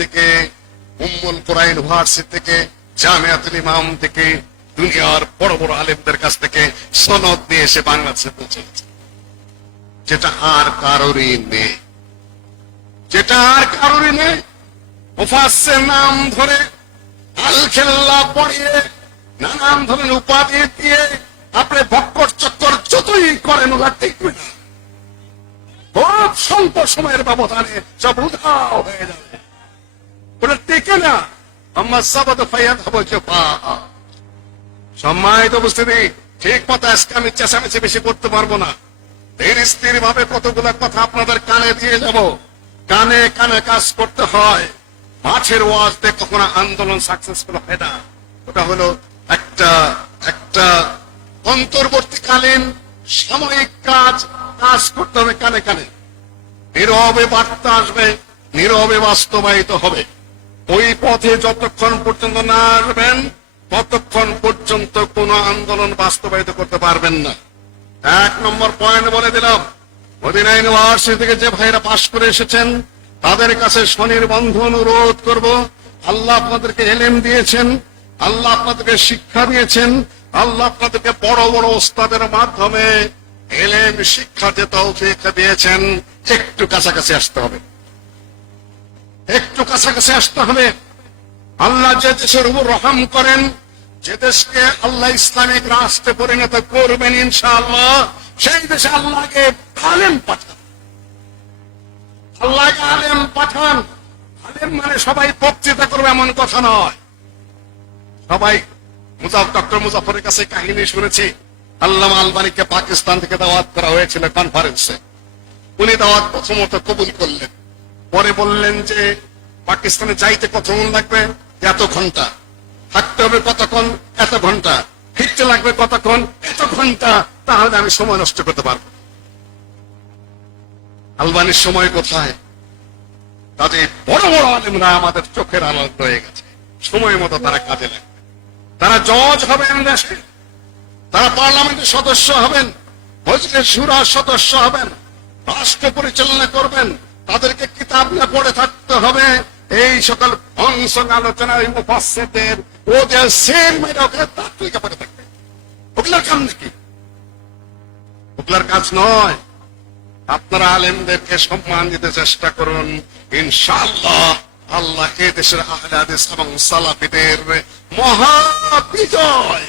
থেকে, উম্মুল কুরা ইউনিভার্সিটি থেকে, জামিয়াতুল ইমাম থেকে, দুনিয়ার বড় বড় আলেমদের কাছ থেকে সনদ নিয়ে এসে বাংলাদেশে পৌঁছেছে, যেটা আর কারোরই নেই, যেটা আর কারোরই নেই। মুফাসসির নাম ধরে আল খেল্লা পড়িয়ে নানান ধরনের উপাধি দিয়ে আপনি ভক্কর চক্কর যতই করেন ওরা টিকবে না। খুব স্বল্প সময়ের ব্যবধানে সব উধাও হয়ে যাবে, ওটা টিকে না। আমার সাবাদ ফাইয়াদ হবো যে সম্মানিত উপস্থিতি, ঠিক মতো আজকে আমি চেঁচামেচি বেশি করতে পারবো না। ধীর স্থির ভাবে কতগুলো কথা আপনাদের কানে দিয়ে যাব। কানে কানে কাজ করতে হয়। মাঠের ওয়াজতে কখনো আন্দোলন সাকসেসফুল হয় না। ওটা হলো একটা একটা অন্তর্বর্তীকালীন সাময়িক কাজ করতে হবে কানে কানে। নীরবে বার্তা আসবে, নীরবে বাস্তবায়িত হবে। ওই পথে যতক্ষণ পর্যন্ত না আসবেন ততক্ষণ পর্যন্ত কোন আন্দোলন বাস্তবায়িত করতে পারবেন না। 1 নম্বর পয়েন্ট বলে দিলাম, মদিনা ইউনিভার্সিটি থেকে যে ভাইরা পাশ করে এসেছেন তাদের কাছে স্বনির্বন্ধ অনুরোধ করব, আল্লাহ আপনাদেরকে এলেম দিয়েছেন, আল্লাহ আপনাদেরকে শিক্ষা দিয়েছেন, আল্লাহ আপনাদেরকে বড় বড় ওস্তাদের মাধ্যমে এলেম শিক্ষা যে তৌফিক দিয়েছেন, একটু কাছাকাছি আসতে হবে, একটু কাছাকাছি আসতে হবে। আল্লাহ যে দেশের উপর রহম করেন, যে দেশকে আল্লাহ ইসলামিক রাষ্ট্রে পরিণত করবেন ইনশাআল্লাহ, সেই দেশে আল্লাহকে আলেম পাঠান, আল্লাহকে আলেম পাঠান। আলেম মানে সবাই বক্তৃতা করবে এমন কথা নয়। সবাই ডক্টর মুজাফরের কাছে কাহিনী শুনেছি, আল্লামা আলবানীকে পাকিস্তান থেকে দাওয়াত করা হয়েছিল কনফারেন্সে। উনি দাওয়াত প্রথমত কবুল করলেন, পরে বললেন যে পাকিস্তানে যাইতে কতক্ষণ লাগবে, এত ঘন্টা, থাকতে হবে কতক্ষণ, এত ঘন্টা, ফিরতে লাগবে কতক্ষণ, এত ঘন্টা, তাহলে আমি সময় নষ্ট করতে পারবো। আলবানির সময় কোথায়? কাজে বড় বড় আলেমরা আমাদের চোখের আলো রয়ে গেছে, সময় মতো তারা কাজে লাগবে। তারা জজ হবেন দেশে, তারা পার্লামেন্টের সদস্য হবেন, মজলিস শুরার সদস্য হবেন, রাষ্ট্র পরিচালনা করবেন। তাদেরকে কিতাব না পড়ে থাকতে হবে। এই সকল অংশ আলোচনা মুফাসসিরদের ওদের সেম মেয়েরা তাৎলিকা পড়ে থাকবে। ওগুলার কাম নাকি? ওগুলার কাজ নয়। আপনারা আলেমদেরকে সম্মান দিতে চেষ্টা করুন, ইনশাআল্লাহ আল্লাহ এ দেশের আহলে হাদিস এবং সালাফিদের মহা বিজয়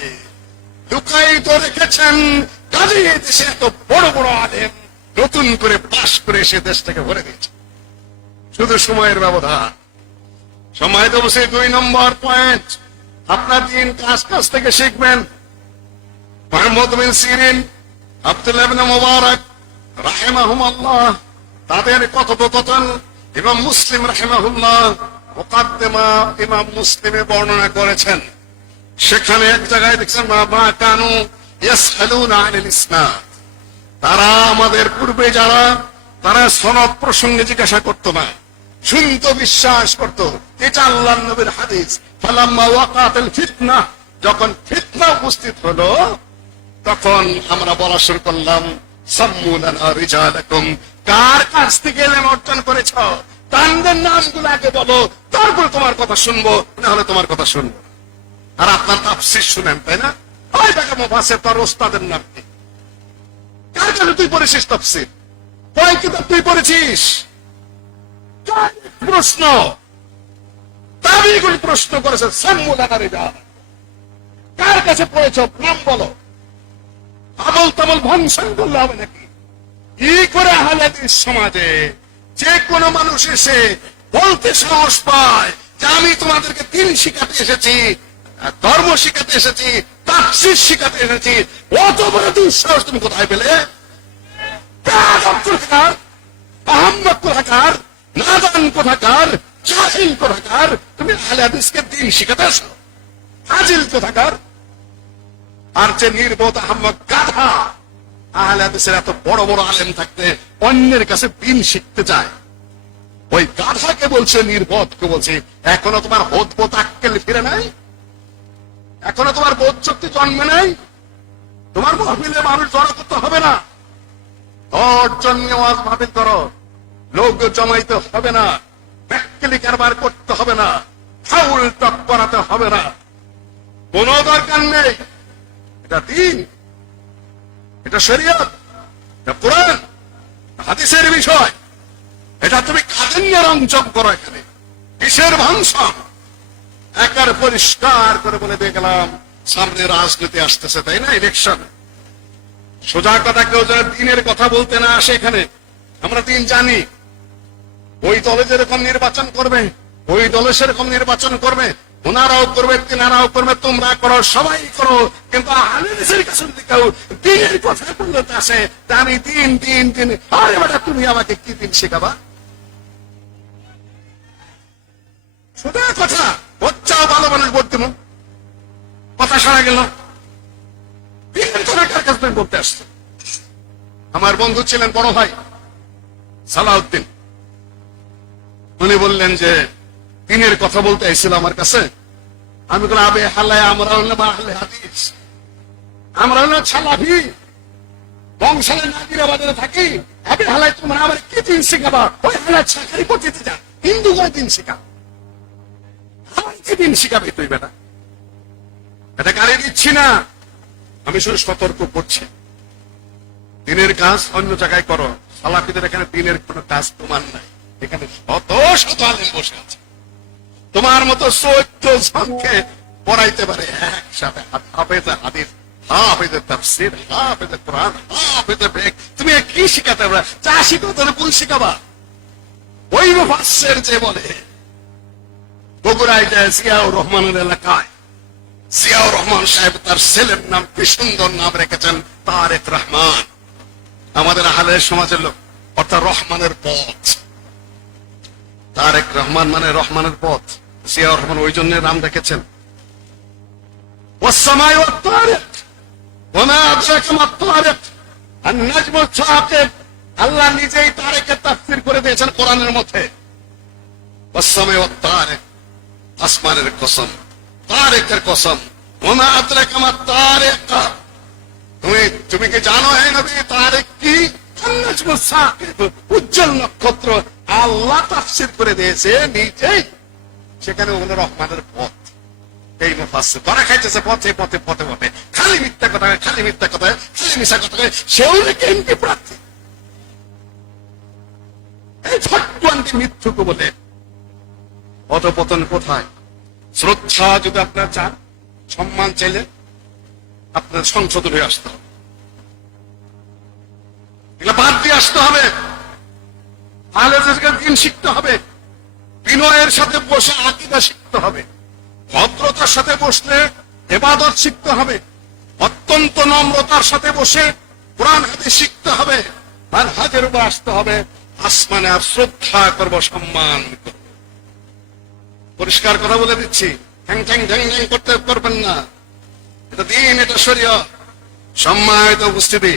লুকায়িত রেখেছেন। কাজে এই দেশে এত বড় বড় আলেম নতুন করে পাশ করে এসে দেশটাকে ভরে দিয়েছে, শুধু সময়ের ব্যবধান। সময় তো বসে 2 নম্বর পয়েন্ট, আপনার দিন কাজ থেকে শিখবেন। মুহাম্মদ বিন সিরিন, আব্দুল্লাহ ইবনে মুবারক রাহিমাহুমুল্লাহ, তাদের কথোপকথন ইমাম মুসলিম রাহিমাহুল্লাহ মুকাদ্দিমা ইমাম মুসলিমে বর্ণনা করেছেন। সেখানে এক জায়গায় দেখছেন মা কানু ইয়াসআলুনা আনিল ইসনাদ, তারা আমাদের পূর্বে যারা, তারা সনদ প্রসঙ্গে জিজ্ঞাসা করতো না, শুনতো, বিশ্বাস করতো এটা আল্লাহর নবীর হাদিস। ফালাম্মা ওয়াকাতিল ফিতনা, যখন ফিতনা উপস্থিত হলো তখন আমরা বলা শুরু করলাম সাম্মু লানা রিজালাকুম, কার কাছ থেকে এলেম অর্জন করেছ তাদের নামগুলো আগে বলো, তারপর তোমার কথা শুনবো, না হলে তোমার কথা শুনবো। আর আপনার তাফসীর শুনেন, তাই না? ওই টাকা মুফাসসির তার ওস্তাদের নাম কি? কার কাছে তুই পড়েছিস তাফসীর? কয় কিতাব তুই পড়েছিস? প্রশ্ন তাবিঈগুলো প্রশ্ন করেছে, সাম্মু লানা রিজালাকুম, কার কাছে পড়েছ নাম বলো। আমল তামল ভংসন করলে হবে নাকি? কি করে আহলে হাদিস সমাজে যে কোনো মানুষ এসে বলতে সাহস পায় যে আমি তোমাদেরকে দিন শিখাতে এসেছি, ধর্ম শিখাতে এসেছি, তাফসীর শিখাতে এসেছি, অত বড় দুঃসাহস তুমি কোথায় পেলে? আহম্মক কোথাকার, নাদান কোথাকার, জাহিল কোথাকার, তুমি আহলে হাদিসকে দিন শিখাতে আসো? ফাজিল কোথাকার। আর যে নির্বোধ আহম্মক গাধা, আহলে হাদিসের এত বড় বড় আলেম থাকতে অন্যের কাছে দিন শিখতে যায়, ওই গাধাকে বলছে, নির্বোধকে বলছে। এখনো তোমার হোদবোধ আক্কেল ফিরে নাই? এখনো তোমার বোধ শক্তি জন্মে নাই? তোমার মাহফিলে মানুষ জড়ো করতে হবে না, ধৈর্য নিয়ে ওয়াজ মাহফিল করো, লোক জমাইতে হবে না। প্র্যাকটিক্যালি কারবার করতে হবে না, ফাউল টক করাতে হবে না, কোন দরকার নেই। এটা দিন, এটা শরীয়ত, এটা কোরআন হাদিসের বিষয়। এটা তুমি কাদের নিয়ে রঞ্চক করো? এখানে কিসের ভাঙন? একার পরিষ্কার করে বলে দিয়ে গেলাম, সামনে রাজনীতি আসতেছে, তাই না? ইলেকশন। সোজা কথা, কেউ যেন দিনের কথা বলতে না আসে এখানে। আমরা দিন জানি, ওই দলে যেরকম নির্বাচন করবে, ওই দলে সেরকম নির্বাচন করবে, ওনারাও করবে, তিনারাও করবে, তোমরা করো, সবাই করো। কিন্তু আহলে হাদিসের কাছে যদি কেউ দিনের কথা বলতে আসে, তা আমি দিন দিন দিন, আরে বেটা তুমি আমাকে কি দিন শেখাবা? সোজা কথা, বাচ্চাও ভালো মানুষ বলতে কথা সারা গেল। দিনের কথা কার কাছ থেকে বলতে আসছে? আমার বন্ধু ছিলেন বড় ভাই সালাউদ্দিন, উনি বললেন যে দিনের কথা বলতে আইছিল আমার কাছে। আমি বললাম, আবে হালায়, আমরা হলাম আহলে হাদিস, আমরা হলাম সালাফি, বংশালে নাজিরাবাদে থাকি। আবে হালায়, তোমরা আমার কি দিন শেখাবা? ওই হালায় চাকরি করতে যা, হিন্দু করে দিন শেখা, আমার কি দিন শিখাবে তুই বেটা? এটা গাড়ি দিচ্ছি না, আমি শুধু সতর্ক করছি। দিনের কাজ অন্য জায়গায় করো, সালাফিদের এখানে দিনের কোন কাজ তোমার নাই। এখানে শত শত আলেম বসে আছে, তোমার মতো 14 জনকে পড়াইতে পারে একসাথে, হাফেজে হাদিস, হাফেজে তাফসীর, হাফেজে কোরআন, হাফেজে ফিকহ। তুমি কি শিখাতে পারবে? চা শিখো, তাহলে ভুল শিখাবা। ওই মুফাসসির যে বলে বগুড়ায় যায় জিয়াউর রহমানের এলাকায়, জিয়াউর রহমান সাহেব তার ছেলের নাম কি সুন্দর নাম রেখেছেন, তারেক রহমান। আমাদের আহলে সমাজের লোক, অর্থাৎ রহমানের পথ। তারেক রহমান মানে রহমানের পথ। জিয়াউর রহমান ওই জন্য নাম রেখেছেন। ওয়াসসামাই ওয়াত তারিক ওয়ামা আদরাকা মাত তারিক আন-নাজমুস সাকিব। আল্লাহ নিজেই তারেকের তাফসীর করে দিয়েছেন কোরআনের মধ্যে। ওয়াসসামাই ওয়াত তারিক, আসমানের কসম, তারেকের কসম। ওয়ামা আদরাকা মাত তারিক, তুমি কি জানো হে নবী তারেক কি? আন-নাজমুস সাকিব, উজ্জ্বল নক্ষত্র। আল্লাহ তাফসীর করে দিয়েছে নিজেই, সেখানে ওগুলো রহমানের পথ। এই মুফাসসির ধরা খাইতেছে পথে পথে পথে পথে, খালি মিথ্যা কথা, খালি মিথ্যা কথা, খালি মিশা কথা, সেও নাকি এমপি প্রার্থী। এই ফটওয়ান্তি মিথ্যুক বলে অধপতন কোথায়? শ্রদ্ধা যদি আপনার চান, সম্মান চাইলে আপনার সংশোধন হয়ে আসতে হবে, এগুলো বাদ দিয়ে আসতে হবে। আহলে হাদিসের দিন শিখতে হবে, বিনয়ের সাথে বসে আকীদা শিখতে হবে, ভদ্রতার সাথে বসলে ইবাদত শিখতে হবে, অত্যন্ত নম্রতার সাথে বসে কোরআন হাদিস শিখতে হবে, আর হাজের উপর আসতে হবে। আসমানে আর শ্রদ্ধা করব, সম্মান করব। পরিষ্কার কথা বলে দিচ্ছি, ঠ্যাং ঠ্যাং ঠ্যাং ঠ্যাং করতে পারবেন না। এটা দিন, এটা শরীয়ত। সম্মানিত উপস্থিতি,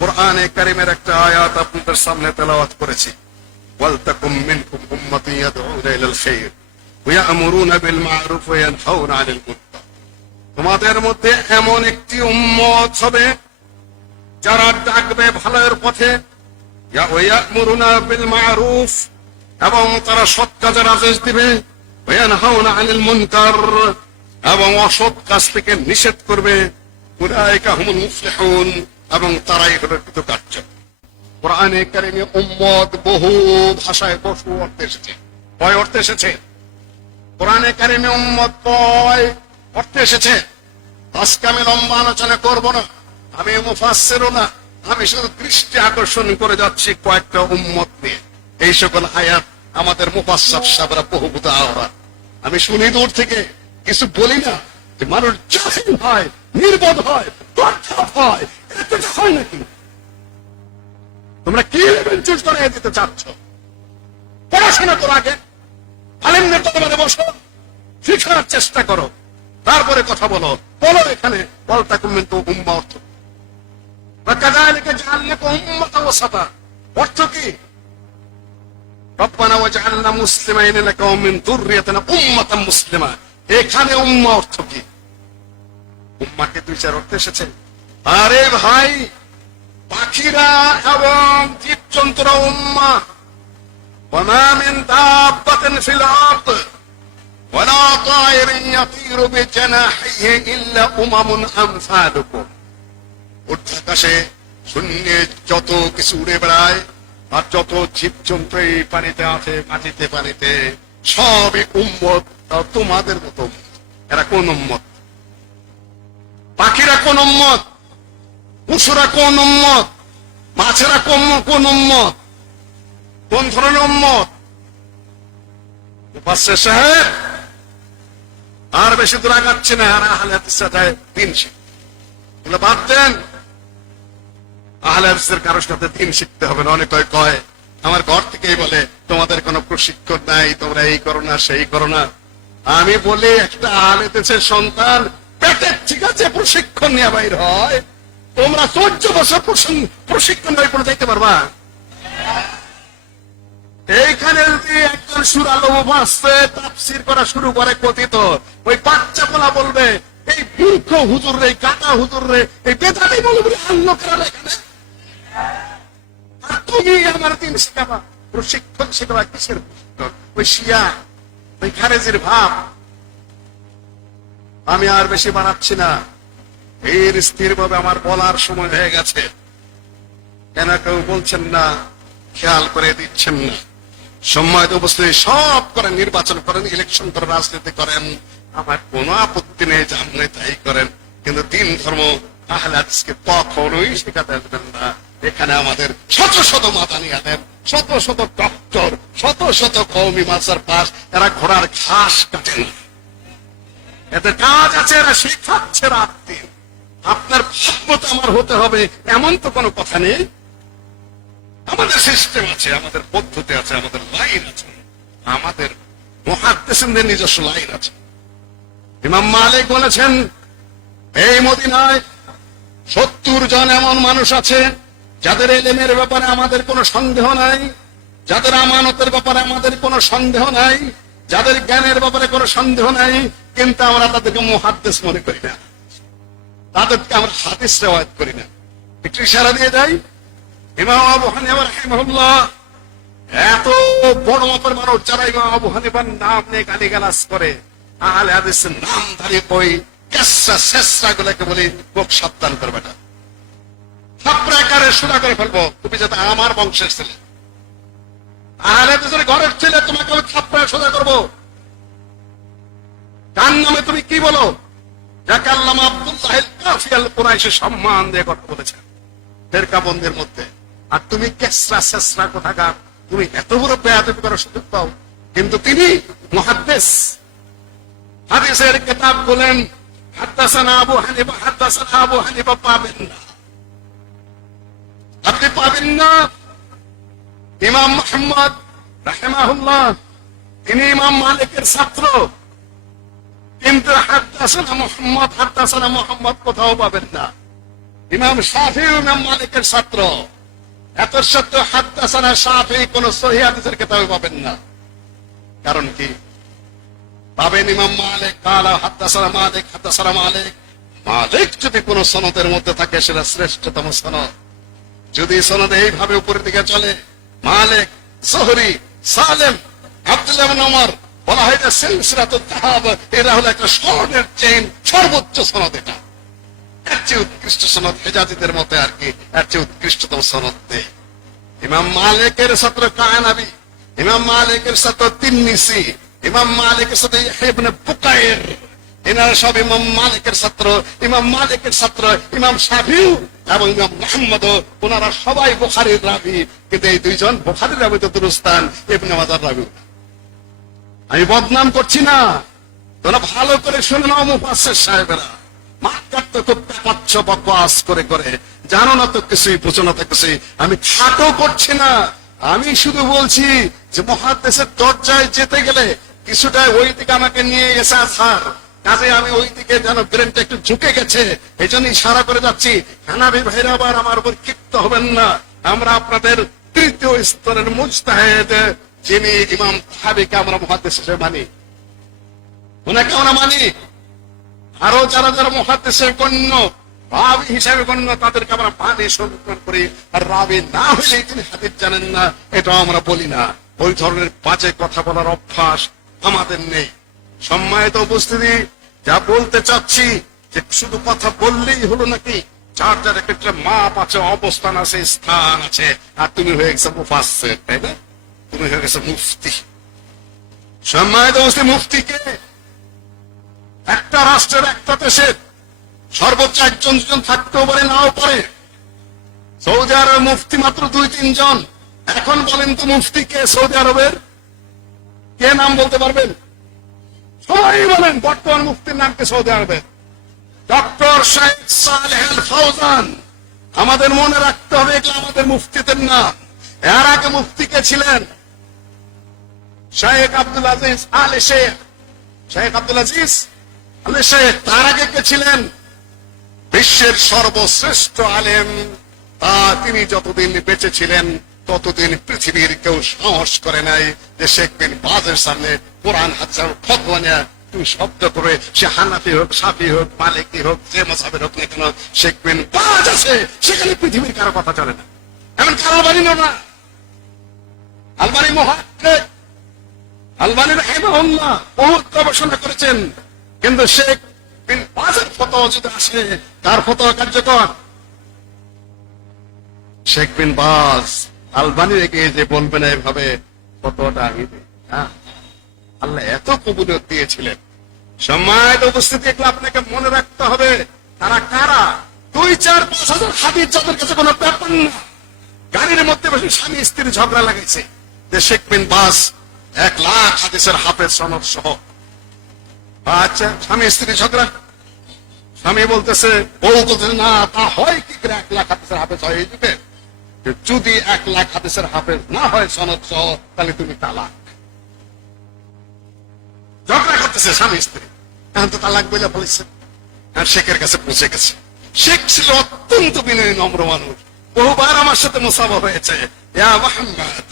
কোরআনে কারীমের একটা আয়াত আপনাদের সামনে তেলাওয়াত করেছি। ওয়ালতাকুম মিনকুম উম্মাতুন ইয়াদউনা ইলাল খায়র ওয়া ইয়া'মুরুনা বিল মা'রুফ ওয়া ইয়ানহাউনা আনিল মুনকার। তোমাদের মধ্যে এমন একটি উম্মত হবে যারা ডাকবে ভালোর পথে, ওয়া ইয়া'মুরুনা বিল মা'রুফ, এবং তারা সৎ কাজের আদেশ দিবে, ওয়া ইয়ানহাউনা আনিল মুনকার, এবং অসৎ কাজ থেকে নিষেধ করবে। উলাইকা হুমুল মুফলিহুন, এবং তারাই হলো কৃতকার্য। কোরআনে কারীমে উম্মত বহু ভাষায় বহু অর্থে এসেছে। কয় অর্থে এসেছে? কোরআনে কারীমে উম্মত কয় অর্থে এসেছে? আজকে আমি লম্বা আলোচনা করব না, আমি মুফাসসিরও না, আমি শুধু দৃষ্টি আকর্ষণ করে যাচ্ছি কয়েকটা উম্মত নিয়ে। এই সকল আয়াত আমাদের মুফাসসির সাহেবরা বহুভূত আওরা। আমি শুনি দূর থেকে, কিছু বলি না। যে মানুষ জাহিল হয়, নির্বোধ হয়, গর্ধব হয়, এটা হয় নাকি? তোমরা কি লেভেল চুজ করে দিতে চাচ্ছ? পড়াশোনা করো আগে, আলেমদের দরবারে বসো, শিখার চেষ্টা করো, তারপরে কথা বলো। বলো এখানে ওয়ালতাকুম মিনকুম উম্মাহ অর্থ, ওয়া কাযালিকা জাআলনাকুম উম্মাতান ওয়াসাতা অর্থ কি? রব্বানা ওয়াজআলনা মুসলিমাইন লাকা ওয়া মিন যুররিয়াতিনা উম্মাতান মুসলিমা। এখানে উম্মাহ অর্থ কি? উম্মাহকে দুই চার অর্থ এসেছে। আরে ভাই, পাখিরা এবং জীবজন্তুরা উম্মাহ, وما من دابة في الأرض ولا طائر يطير بجناحيه إلا أمثالكم। ঊর্ধ্বাকাশে শূন্যে যত কিছু উড়ে বেড়ায় আর যত জীবজন্তু এই পানিতে আছে, মাটিতে পানিতে, সবই উম্মত তোমাদের মতো। এরা কোন উম্মত? পাখিরা কোন উম্মত? পশুরা কোন উম্মত? মাছেরা কোন উম্মত? কোন ধরনের উম্মত? মুফাসসির সাহেব আর বেশি দূর আগাচ্ছে না। আর আহলে হাদিসরা যায় দিন শিখতে, বাদ দেন। আহলে হাদিসের কারোর সাথে দিন শিখতে হবে না। অনেকে কয়, আমার ঘর থেকেই বলে তোমাদের কোনো প্রশিক্ষণ নাই, তোমরা এই করো না সেই করো না। আমি বলি, একটা আহলে হাদিসের সন্তান পেটের ঠিক আছে প্রশিক্ষণ নিয়ে বাইর হয়, তোমরা 14 বছর প্রশিক্ষণ বই পড়ে দেখতে পারবা? এইখানে যদি একজন সূরা মুফাসসির তাফসীর করা শুরু করে কথিত, ওই বাচ্চা পোলা বলবে এই মূর্খ হুজুর রে, কাটা হুজুর রে, এই বেদাতি বলবে আল্লাহ করা এখানে। আর তুমি আমার দিন শেখাবা, প্রশিক্ষণ শেখাবা? কিসের প্রশিক্ষণ? ওই শিয়া, ওই খারেজির ভাব। আমি আর বেশি বাড়াচ্ছি না, এর স্থির ভাবে আমার বলার সময় হয়ে গেছে। কেন কেউ বলছেন না, খেয়াল করে দিচ্ছেন না? সম্মানিত উপস্থিতি, সব করেন, নির্বাচন করেন, ইলেকশন করেন, রাজনীতি করেন, আমার কোনো আপত্তি নেই, জানলে তাই করেন। কিন্তু দিন ধর্ম আহলে হাদিসকে কখনোই শেখাতে আসবেন না। এখানে আমাদের শত শত মাদানী আলেম, শত শত ডক্টর, শত শত কওমি মাদ্রাসার পাস, এরা ঘোড়ার ঘাস কাটেন, এতে কাজ আছে, এরা শেখাচ্ছে রাত দিন। আপনার ভাগ্যতা আমার হতে হবে এমন তো কোনো কথা নেই। আমাদের সিস্টেম আছে, আমাদের পদ্ধতি আছে, আমাদের লাইন আছে, আমাদের মুহাদ্দিসিনদের নিজস্ব লাইন আছে। ইমাম মালিক বলেছেন, এই মদিনায় 70 জন এমন মানুষ আছে যাদের ইলমের ব্যাপারে আমাদের কোনো সন্দেহ নাই, যাদের আমানতের ব্যাপারে আমাদের কোনো সন্দেহ নাই, যাদের জ্ঞানের ব্যাপারে কোনো সন্দেহ নাই, কিন্তু আমরা তাদেরকে মুহাদ্দিস মনে করি না, তাদেরকে আমরা হাদিস রিওয়ায়াত করি না। একটু ইশারা দিয়ে যাই, ইমাম আবু হানিফা রাহিমাহুল্লাহ এত বড় মাপের মানুষ, যারা ইমাম আবু হানিফার নাম নিয়ে গালিগালাজ করে, আহলে হাদিসের নাম ধরে কই কেসরা শেষরা গুলোকে বলি, মুখ সাবধান করবে না, থাপড়া আকারে সুরা করে ফেলবো, তুমি যাতে আমার বংশের ছেলে, আহলে হাদিসের ঘরের ছেলে, তোমাকে আমি থাপড়া সোজা করবো। তার নামে তুমি কি বলো? যাকে আল্লামা আব্দুল্লাহ আল কাফি আল কুরাইশি সম্মান দিয়ে কথা বলেছেন ফেরকাবন্দের মধ্যে, আর তুমি কেসরা শেষরা কোথাকার, তুমি এত বড় বেয়াদবি করার সুযোগ পাও। কিন্তু তিনি মুহাদ্দিস, হাদিসের কিতাব বলেন হাদাসানা আবু হানিফা, হাদাসানা আবু হানিফা পাবেন না, আপনি পাবেন না। ইমাম মুহাম্মদ রাহিমাহুল্লাহ তিনি ইমাম মালিকের ছাত্র, কিন্তু হাদাসানা মুহাম্মদ কোথাও পাবেন না। ইমাম শাফি ইমাম মালিকের ছাত্র, এত সত্ত্বেও হাদাসানা শাফি কোন সহিহ হাদিসের কিতাবে পাবেন না। কারণ কি? পাবেন ইমাম মালিক কালা হাদাসানা মালিক, হাদাসানা মালিক। মালিক যদি কোন সনদের মধ্যে থাকে, সেটা শ্রেষ্ঠতম সনদ। যদি সনদ এইভাবে উপরের দিকে চলে, মালিক, জোহরি, সালেম, আব্দুল্লাহ ইবনে ওমর, বলা হয় যে সিলসিলাতুত যাহাব, এরা হলো একটা স্বর্ণের চেইন, সর্বোচ্চ সনদ। এটা এর চেয়ে উৎকৃষ্ট সনদ হেজাজিদের মতে আর কি, এর চেয়ে উৎকৃষ্টতম সনদ নেই। ইমাম মালিকের ছাত্র কায়নাবি, ইমাম মালিকের ছাত্র তিন্নিসি, ইমাম মালিকের সাথে ইয়াহইয়া ইবনে বুকাইর, এনারা সব ইমাম মালিকের ছাত্র। ইমাম মালিকের ছাত্র ইমাম শাফিঈ এবং ইমাম মুহাম্মদ, ওনারা সবাই বুখারীর রাবী, কিন্তু এই দুইজন বুখারীর রাবী তো দুরুস্তান, ইবনে মাজার রাবী। আমি বদনাম করছি না, তোমরা ভালো করে শুনে নাও মুফাসসির সাহেবেরা, মাত্র তো খুব পাচ্ছ বকওয়াস করে করে, জানো না তো কিছুই, বুঝো না তো কিছুই। আমি খাটো করছি না, আমি শুধু বলছি যে মুহাদ্দিসের দরজায় যেতে গেলে কিছুটা ওই দিকে আমাকে নিয়ে গেছে আসার কাজে, আমি ওই দিকে যেন ব্রেনটা একটু ঝুঁকে গেছে, এই জন্য ইশারা করে যাচ্ছি। হানাফি ভাইরা আবার আমার উপর ক্ষিপ্ত হবেন না। আমরা আপনাদের তৃতীয় স্তরের মুজতাহিদ, যিনি ইমাম তাহাবিকে আমরা মুহাদ্দিস হিসেবে মানি, ওনাকে আমরা মানি। আরো যারা যারা মুহাদ্দিসের গণ্য, রাবী হিসাবে গণ্য, তাদেরকে আমরা মানি, সমর্থন করি। আর রাবী না হলে তিনি হাদিস জানেন না, এটাও আমরা বলি না। ওই ধরনের বাজে কথা বলার অভ্যাস আমাদের নেই। সম্মানিত উপস্থিতি, যা বলতে চাচ্ছি যে শুধু কথা বললেই হলো নাকি? যার যার একটা মাপ আছে, অবস্থান আছে, স্থান আছে। আর তুমি হয়ে গেছো মুফাসসির, তাই না? তুমি হয়ে গেছো মুফতি। সম্মানিত উপস্থিতি, মুফতিকে একটা রাষ্ট্রের, একটা দেশের সর্বোচ্চ একজন দুজন থাকতেও পারে, নাও পারে। সৌদি আরবের মুফতি মাত্র 2-3 জন। এখন বলেন তো মুফতি কে সৌদি আরবের? কে নাম বলতে পারবেন? সবাই বলেন বর্তমান মুফতির নাম কে সৌদি আরবের? ডক্টর শেখ সালেহ আল ফাওজান। আমাদের মনে রাখতে হবে এগুলো আমাদের মুফতিদের নাম। এর আগে মুফতি কে ছিলেন? শেখ আব্দুল আজিজ আল শেখ। শেখ আব্দুল আজিজ আল শেখ। তার আগে কে ছিলেন? বিশ্বের সর্বশ্রেষ্ঠ আলেম। তিনি যতদিন বেঁচে ছিলেন ততদিন পৃথিবীর কেউ সাহস করে নাই যে শেখ বিন বাজের সামনে কোরআন হাদিসের ফতোয়া নেয়া তুমি শব্দ করে, সে হানাফি হোক, শাফি হোক, মালিকি হোক, যে মাযহাবের হোক না কেন, শেখ বিন বাজ আছে, সেখানে পৃথিবীর কারো কথা চলে না। এমন আলবানী না, আলবানী মুহাক্কিক, আলবানী রাহিমাহুল্লাহ বহুত গবেষণা করেছেন, কিন্তু শেখ বিন বাজের ফতোয়া যদি আসে, তার ফতোয়া কার্যকর। শেখ বিন বাজ আলবানীর এগিয়ে যে বলবে না এভাবে ফতোয়াটা আমি দিই। আল্লাহ এত কবুলিয়ত দিয়েছিলেন। সম্মানিত উপস্থিতি, এগুলো আপনাকে মনে রাখতে হবে। তারা কারা? 2-4-5 হাজার হাদিস যাদের কাছে কোনো ব্যাপার না। গাড়ির মধ্যে বসে স্বামী স্ত্রী ঝগড়া লাগাইছে যে শেখ বিন বাজ 1 লাখ হাদিসের হাফেজ সনদ সহ। আচ্ছা, স্বামী স্ত্রী ঝগড়া, স্বামী বলতেছে, বউ বলতেছে না, তা হয় কি করে 1 লাখ হাদিসের হাফেজ হয় এই যুগে? যদি 1 লাখ হাদিসের হাফেজ না হয় সনদ সহ, তাহলে তুমি তালাক। ঝগড়া করতেছে স্বামী স্ত্রী। এখন তো তালাক বলে বলেছে। আর শেখের কাছে পৌঁছে গেছে। শেখ ছিল অত্যন্ত বিনয়ী নম্র মানুষ। বহুবার আমার সাথে মুসাফা হয়েছে। ইয়া মুহাম্মদ,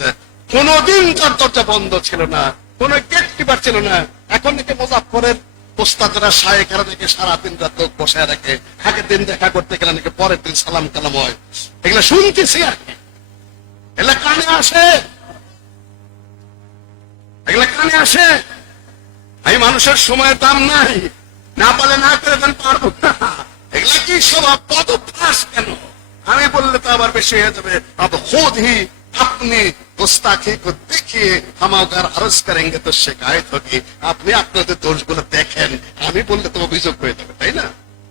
কোনদিন তার দরজা বন্ধ ছিল না, কোন গেট কিপার ছিল না। এখন নাকি মুজাফফরের ওস্তাদরা শায়েখরা নাকি সারাদিন রাত লোক বসায় রাখে। আগের দিন দেখা করতে গেলে নাকি পরের দিন সালাম কালাম হয়। এগুলো শুনতেছি আর কি, এগুলা কানে আসে, এগুলা কানে আসে। এই মানুষের সময়ের দাম নাই, না পালে না করে দেন, পারবো না। এগুলা কি স্বভাব, পদভ্যাস কেন? আমি বললে তো আবার বেশি হয়ে যাবে। अब खुद ही अपनी गुस्ताखी को देखिए, हम अगर अर्ज करेंगे तो शिकायत होगी। আপনি আপনাদের দোষগুলো দেখেন, আমি বললে তো অভিযোগ হয়ে যাবে, তাই না?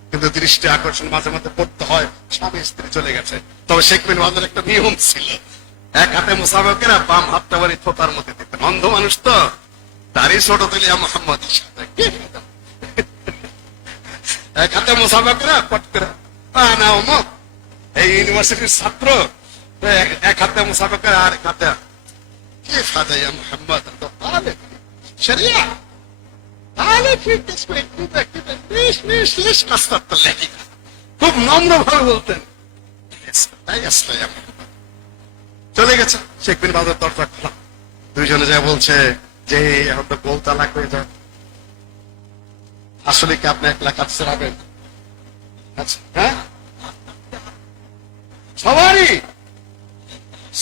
কিন্তু দৃষ্টি আকর্ষণ মাঝে মাঝে করতে হয়। স্বামী স্ত্রী চলে গেছে, তবে শেখ বিন বাজের একটা নিয়ম ছিল, এক হাতে মুসাফিররা বাম হাতটা বাড়ি থোতার মধ্যে দিতেন। অন্ধ মানুষ তো, দাড়ি ছোট দিলে মোহাম্মদ এক হাতে মুসাফিররা পট করে না অমুক এই ইউনিভার্সিটির ছাত্র, এক হাতে মুসাফির আর এক হাতে কি ফায়দা ইয়া মোহাম্মদ, শরিয়া খুব নম্র ভাবে বলতেন। চলে গেছে শেখ বিন বাজের দরজা খোলা। দুইজনে যা বলছে যে এখন তো বউ তালাক হয়ে যায়, আসলে কি আপনি 1 লাখ হাদিস রাখবেন? আচ্ছা, হ্যাঁ, সবারই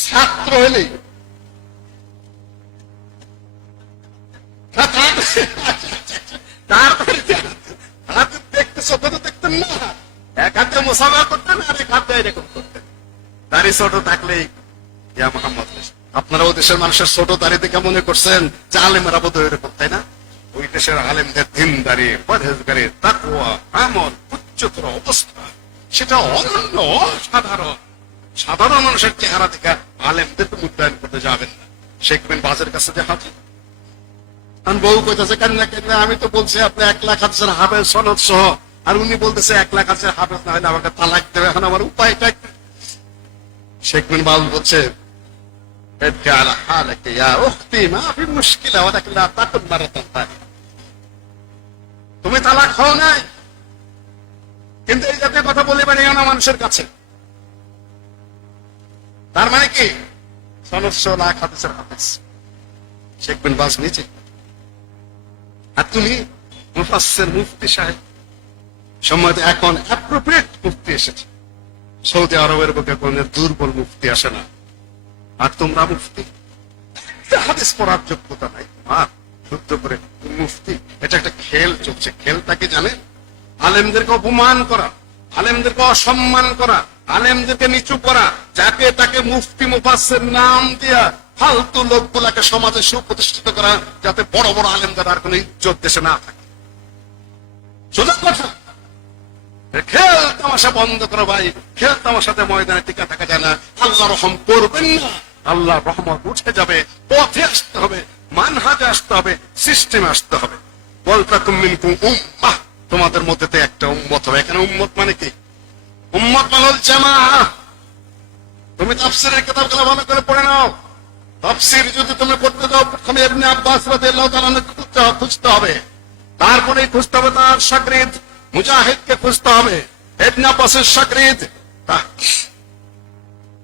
ছাত্র হলেই দেখতে ছোট তো দেখতেন না, এক হাতে মুসাফা করতেন আর এক হাতে এরকম করতেন। দাড়ি ছোট থাকলেই ইয়া মোহাম্মদ। আপনারা ও দেশের মানুষের ছোট দাড়ি দেখে মনে করছেন যে আলেমেরা বোধ হয় এরকম, তাই না? ওই দেশের আলেমদের দিনদারি, পরহেজগারি, তাকওয়া, আমল, উচ্চতর অবস্থা, সেটা অনন্য, অসাধারণ। সাধারণ মানুষের চেহারা দেখে আলেমদের তো মূল্যায়ন করতে যাবেন না। শেখ বিন বাজের কাছে যে হাজির, বউ কইতেছে কেন না কেন, আমি তো বলছি আপনি 1 লাখ হাদিসের হাফেজ সনদ সহ, আর উনি বলতেছে 1 লাখ হাদিসের হাফেজ না হলে আমাকে তালাক দেবে। এখন আমার উপায়টা কি? শেখ বিন বাজ বলছে, তুমি তালাক হও নাই, কিন্তু এই জাতীয় কথা বলে বেড়িও না মানুষের কাছে। তার মানে কি? সনদ 100 লাখ হাদিসের হাফেজ শেখ বিন বাজ নিচে, আর তুমি মুফাসসির মুফতি সাহেব। সম্মানিত, এখন অ্যাপ্রোপ্রিয়েট মুফতি এসেছে। সৌদি আরবের বুকে কোন দুর্বল মুফতি আসে না, আর তোমরা মুফতি একটা হাদিস পড়ার যোগ্যতা নাই তোমার, শুদ্ধ করে মুফতি। এটা একটা খেল চলছে। খেলটা কি জানেন? আলেমদেরকে অপমান করা, আলেমদেরকে অসম্মান করা, আলেমদেরকে নিচু করা, যাকে তাকে মুফতি মুফাসসির নাম দিয়া ফালতু লোকগুলাকে সমাজে সুপ্রতিষ্ঠিত করা, যাতে বড় বড় আলেমদের আর কোনো ইজ্জত দেশে না থাকে। সোজা কথা। খেল তামাশা বন্ধ করো ভাই। খেল তামাশাতে ময়দানে টিকা থাকা যায় না। আল্লাহ রহম করবেন না, আল্লাহ রহমত উঠে যাবে। পথে আসতে হবে, মানহাজে আসতে হবে, সিস্টেমে আসতে হবে। ওয়ালতাকুম মিনকুম উম্মাহ, তোমাদের মধ্যে তো একটা উম্মত হবে। এখানে উম্মত মানে কি? উম্মত মানে হল জামাআহ। তুমি তাফসীরের কিতাবগুলো ভালো করে পড়ে নাও। তাফসীর যদি তুমি পড়তে যাও, প্রথমে ইবনে আব্বাস রাদিয়াল্লাহু তাআলা খুঁজতে হবে, তারপরে খুঁজতে হবে তার শাগরিদ মুজাহিদকে খুঁজতে হবে, ইবনে আব্বাসের শাগরিদ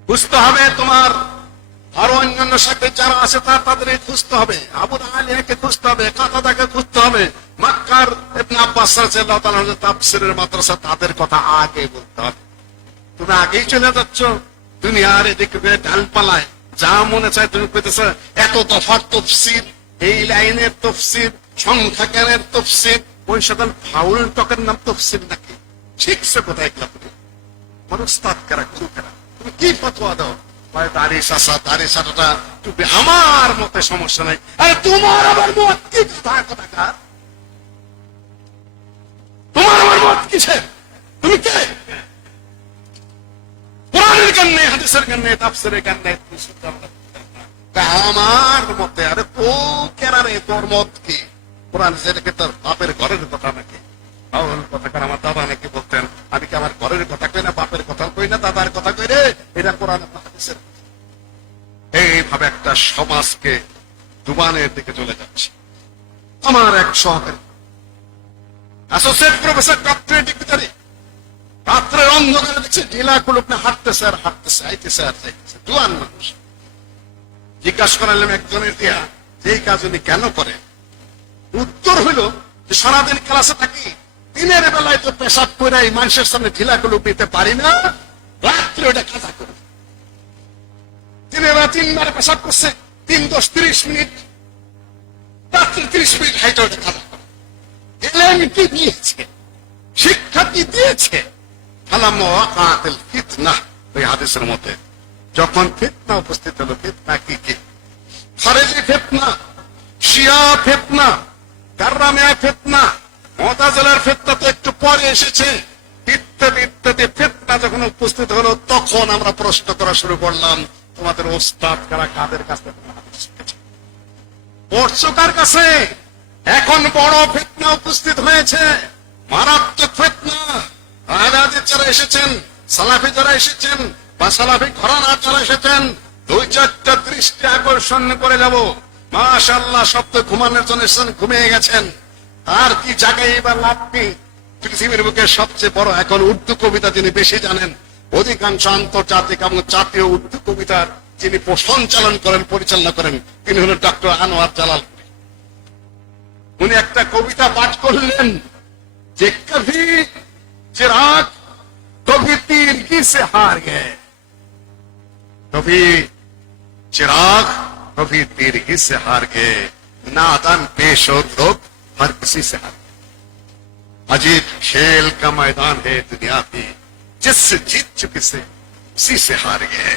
খুঁজতে হবে, তোমার আরো অন্যান্য শাগরিদ যারা আছে তাদের খুঁজতে হবে, আবু আলিয়াকে খুঁজতে হবে, কাতাদাকে খুঁজতে হবে, মক্কার ইবনে আব্বাস রাদিয়াল্লাহু তাআলা তাফসীরের মাদ্রাসা, তাদের কথা আগে বলতে হবে। তুমি আগেই চলে যাচ্ছ দুনিয়ার এদিকে ডালপালায়, যা মনে চায় তুমি পেতেছো। এত দফার তফসির, এই লাইনের তফসির, সংখ্যা জ্ঞানের তফসির, ওই সকল ফাউল টকের নাম তফসির নাকি? শিখছে কোথায় এগুলা? তুমি মনস্তাদ করা, গুরু করা, তুমি কি ফতোয়া দাও? দাড়ি শাসা, দাড়ি শাসাটা টুপি, আমার মতে সমস্যা নাই। আরে তোমার আমার মত কি? কথাকার তোমার আমার মত কিসের? তুমি কে? কোরআনের জ্ঞান নেই, হাদিসের জ্ঞান নেই, তাফসীরের জ্ঞান নেই, আমার মতে। আরে তো কেরা রে, তোর মত কি? কোরআন যেটাকে তোর বাপের ঘরের কথা নাকি? কথা কার? আমার দাদা নাকি বলতেন, আমি কি আমার ঘরের কথা কই না, বাপের কথা কই না, দাদার কথা কই রে? এটা কোরআন হাদিসের। এইভাবে একটা সমাজকে ডুবানের দিকে চলে যাচ্ছে। আমার এক সহকারী অ্যাসোসিয়েট প্রফেসর, ডক্টরেট ডিগ্রি, রাত্রের অন্ধকারে দেখছে ঢিলা কুলুপ না হাঁটতেছে আর হাঁটতেছে, আইতেছে আর যাইতেছে, জোয়ান মানুষ। জিজ্ঞাসা করালাম একজনের দিয়া যে এই কাজ উনি কেন করে? উত্তর হইল যে সারাদিন ক্লাসে থাকি, দিনের বেলায় তো পেশাব করে এই মানুষের সামনে ঢিলা কুলুপ নিতে পারি না, রাত্রে ওটা কাজা করে। দিনের বেলা 3 বার পেশাব করছে, 3 10 30 মিনিট, রাত্রে 30 মিনিট হাইটা ওটা কাজা করে। এলেম কি দিয়েছে, শিক্ষা কি দিয়েছে? ওই হাদিসের মধ্যে যখন ফিতনা উপস্থিত হলো, ফিতনা কি কি? খারেজি ফিতনা, শিয়া ফিতনা, কাররামিয়া ফিতনা, মুতাজিলার ফিতনা তো একটু পরে এসেছে, ইত্যাদি ইত্যাদি ফিতনা যখন উপস্থিত হলো, তখন আমরা প্রশ্ন করা শুরু করলাম, তোমাদের ওস্তাদ কারা, কাদের কাছ থেকে পড়ছো, কার কাছে? এখন বড় ফিতনা উপস্থিত হয়েছে, মারাত্মক ফিতনা। আহলাদিস যারা এসেছেন, সালাফি যারা এসেছেন, বা সালাফি ঘরানা যারা এসেছেন, 2-4টা দৃষ্টি আকর্ষণ করে যাব। মাশাআল্লাহ, সব তো ঘুমানোর জন্য এসেছেন, ঘুমিয়ে গেছেন। আর কি জায়গায় এবার লাভ কি? পৃথিবীর বুকে সবচেয়ে বড় এখন উর্দু কবিতা যিনি বেশি জানেন, অধিকাংশ আন্তর্জাতিক এবং জাতীয় উর্দু কবিতার যিনি সঞ্চালন করেন, পরিচালনা করেন, তিনি হলেন ডক্টর আনোয়ার জালাল। উনি একটা কবিতা পাঠ করলেন যে কভি चिराग कभी तीरगी से हार गए, कभी चिराग कभी तीरगी से हार गए, नादान पेशो लोग हर किसी से हार गए। अजीब खेल का मैदान है दुनिया भी, जिससे जीत चुके से उसी से हार गए।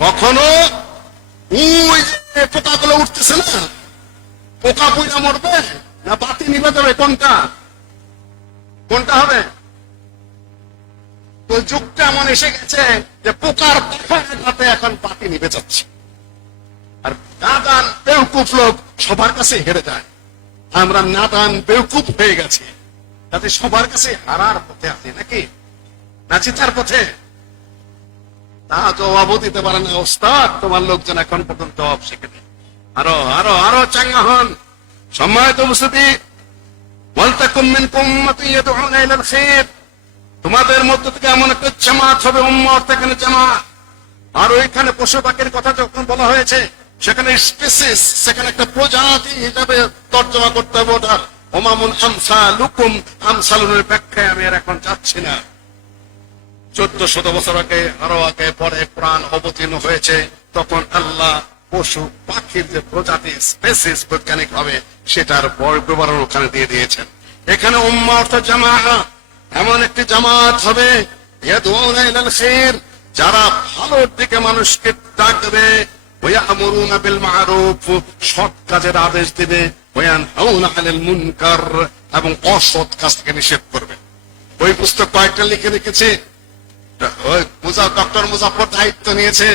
কখনো ওই যে পোকাগুলো উঠতেছে না, পোকা পুইরা মরবে না বাতি নিভে যাবে? কোনটা কোনটা হবে? তো যুগটা এমন এসে গেছে যে পোকার পাখাতে এখন বাতি নিভে যাচ্ছে, আর নাদান বেউকুফ লোক সবার কাছে হেরে যায়। আমরা নাদান বেউকুফ হয়ে গেছি, তাতে সবার কাছে হারার পথে আছে নাকি না জিতার পথে? তা জবাবও দিতে পারে না ওস্তাদ, তোমার লোকজন এখন পর্যন্ত জবাব শিখে নেই। আরো আরো আরো চাঙ্গা হন। সম্মানিত উপস্থিতি, ওয়ালতাকুম মিনকুম উম্মাতুন ইয়াদউনা ইলাল খায়র, তোমাদের মধ্য থেকে এমন একটা জামাত হবে, উম্মত, এখানে জামাত। আর ওইখানে পশু পাখির কথা যখন বলা হয়েছে, সেখানে স্পিসিস, সেখানে একটা প্রজাতি হিসাবে তর্জমা করতে হবে ওটার। ওমামুন আমসালুকুম, আমসালুনের ব্যাখ্যায় আমি আর এখন যাচ্ছি না। 1400 বছর আগে, আরো আগে পরে কোরআন অবতীর্ণ হয়েছে, তখন আল্লাহ পশু পাখির যে প্রজাতি স্পেসিস বৈজ্ঞানিক ভাবে সেটার বিবরণ ওখানে দিয়ে দিয়েছেন। এখানে উম্মাহ অর্থ জামাআহ, এমন একটি জামাত হবে ইয়াদউনা ইলাল খায়র, যারা ভালোর দিকে মানুষকে ডাকবে, ওয়ায়ামুরুনা বিল মারুফ, সৎ কাজের আদেশ দিবে, ওয়ায়ানহাউনা আনিল মুনকার, এবং অসৎ কাজ থেকে নিষেধ করবে। ওই পুস্তক কয়েকটা লিখে রেখেছে, ওই ডক্টর মুজাফফর দায়িত্ব নিয়েছে।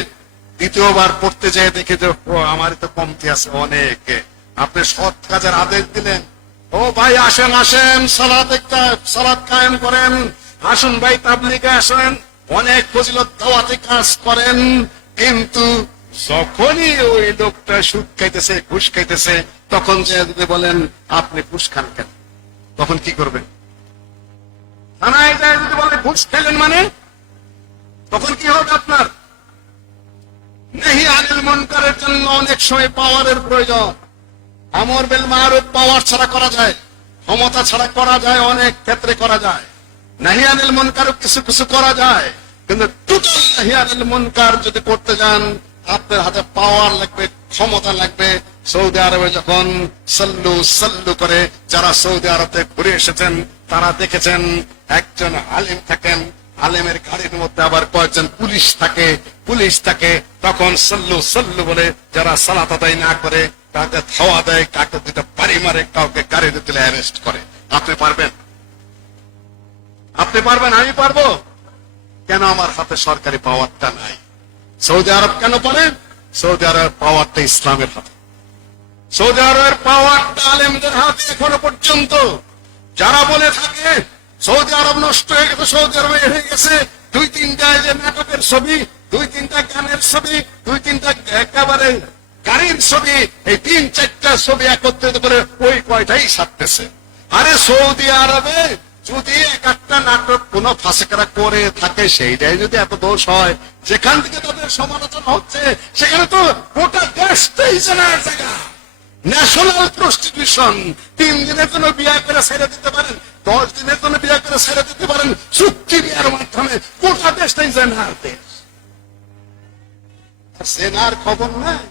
দ্বিতীয়বার পড়তে যেয়ে দেখে যে আমারই তো কমতি আছে অনেক। আপনি সৎ কাজের আদেশ দিলেন, ও ভাই আসেন আসেন সালাত কায়েম করেন, আসুন ভাই তাবলীগে আসেন, অনেক ফজিলত দাওয়াতি কাজ করেন, কিন্তু যখনই ওই লোকটা সুদ খাইতেছে ঘুষ খাইতেছে তখন যে যদি বলেন আপনি ঘুষ খান কেন, তখন কি করবেন? থানায় যায় যদি বলে ঘুষ খেলেন মানে, তখন কি হবে আপনার? নাহি আনিল মুনকারের জন্য অনেক সময় পাওয়ারের প্রয়োজন। আমর বিল মারুফ পাওয়ার ছাড়া করা যায়, ক্ষমতা ছাড়া করা যায়, অনেক ক্ষেত্রে করা যায়। নাহি আনিল মুনকার কিছু কিছু করা যায়, কিন্তু টোটাল নাহি আনিল মুনকার যদি করতে যান আপনার হাতে পাওয়ার লাগবে, ক্ষমতা লাগবে। সৌদি আরবে যখন সাল্লু সাল্লু করে যারা সৌদি আরবে ঘুরে এসেছেন তারা দেখেছেন একজন আলিম থাকেন, আলেমের গাড়ির মধ্যে আবার কয়েকজন পুলিশ থাকে, তখন সাল্লু সাল্লু বলে যারা সালাত আদায় না করে তাকে ধাওয়া দেয়, কাকে দুটো বাড়ি মারে, কাউকে গাড়িতে তুলে অ্যারেস্ট করে। আপনি পারবেন? আপনি পারবেন? আমি পারবো কেন? আমার হাতে সরকারি পাওয়ারটা নাই। সৌদি আরব কেন পারে? সৌদি আরবের পাওয়ারটা ইসলামের হাতে, সৌদি আরবের পাওয়ারটা আলেমদের হাতে। এখনো পর্যন্ত যারা বলে থাকে সৌদি আরব নষ্ট হয়ে গেছে, সৌদি আরবে হয়ে গেছে, দুই তিনটা যে নাটকের ছবি, দুই তিনটা গানের ছবি, দুই তিনটা একেবারে গাড়ির ছবি, এই তিন চারটা ছবি একত্রিত করে ওই কয়টাই সারতেছে। আরে সৌদি আরবে যদি এক একটা নাটক কোন ফাঁসেকরা করে থাকে সেইটাই যদি এত দোষ হয়, যেখান থেকে তাদের সমালোচনা হচ্ছে সেখানে তো গোটা দেশটাই জানার জায়গা। ন্যাশনাল প্রস্টিটিউশন, 3 দিনের জন্য বিয়ে করে ছেড়ে দিতে পারেন, 10 দিনের জন্য বিয়ে করে ছেড়ে দিতে পারেন, চুক্তি বিয়ার মাধ্যমে। গোটা দেশটাই জেনার দেশ, জেনার খবর নাই,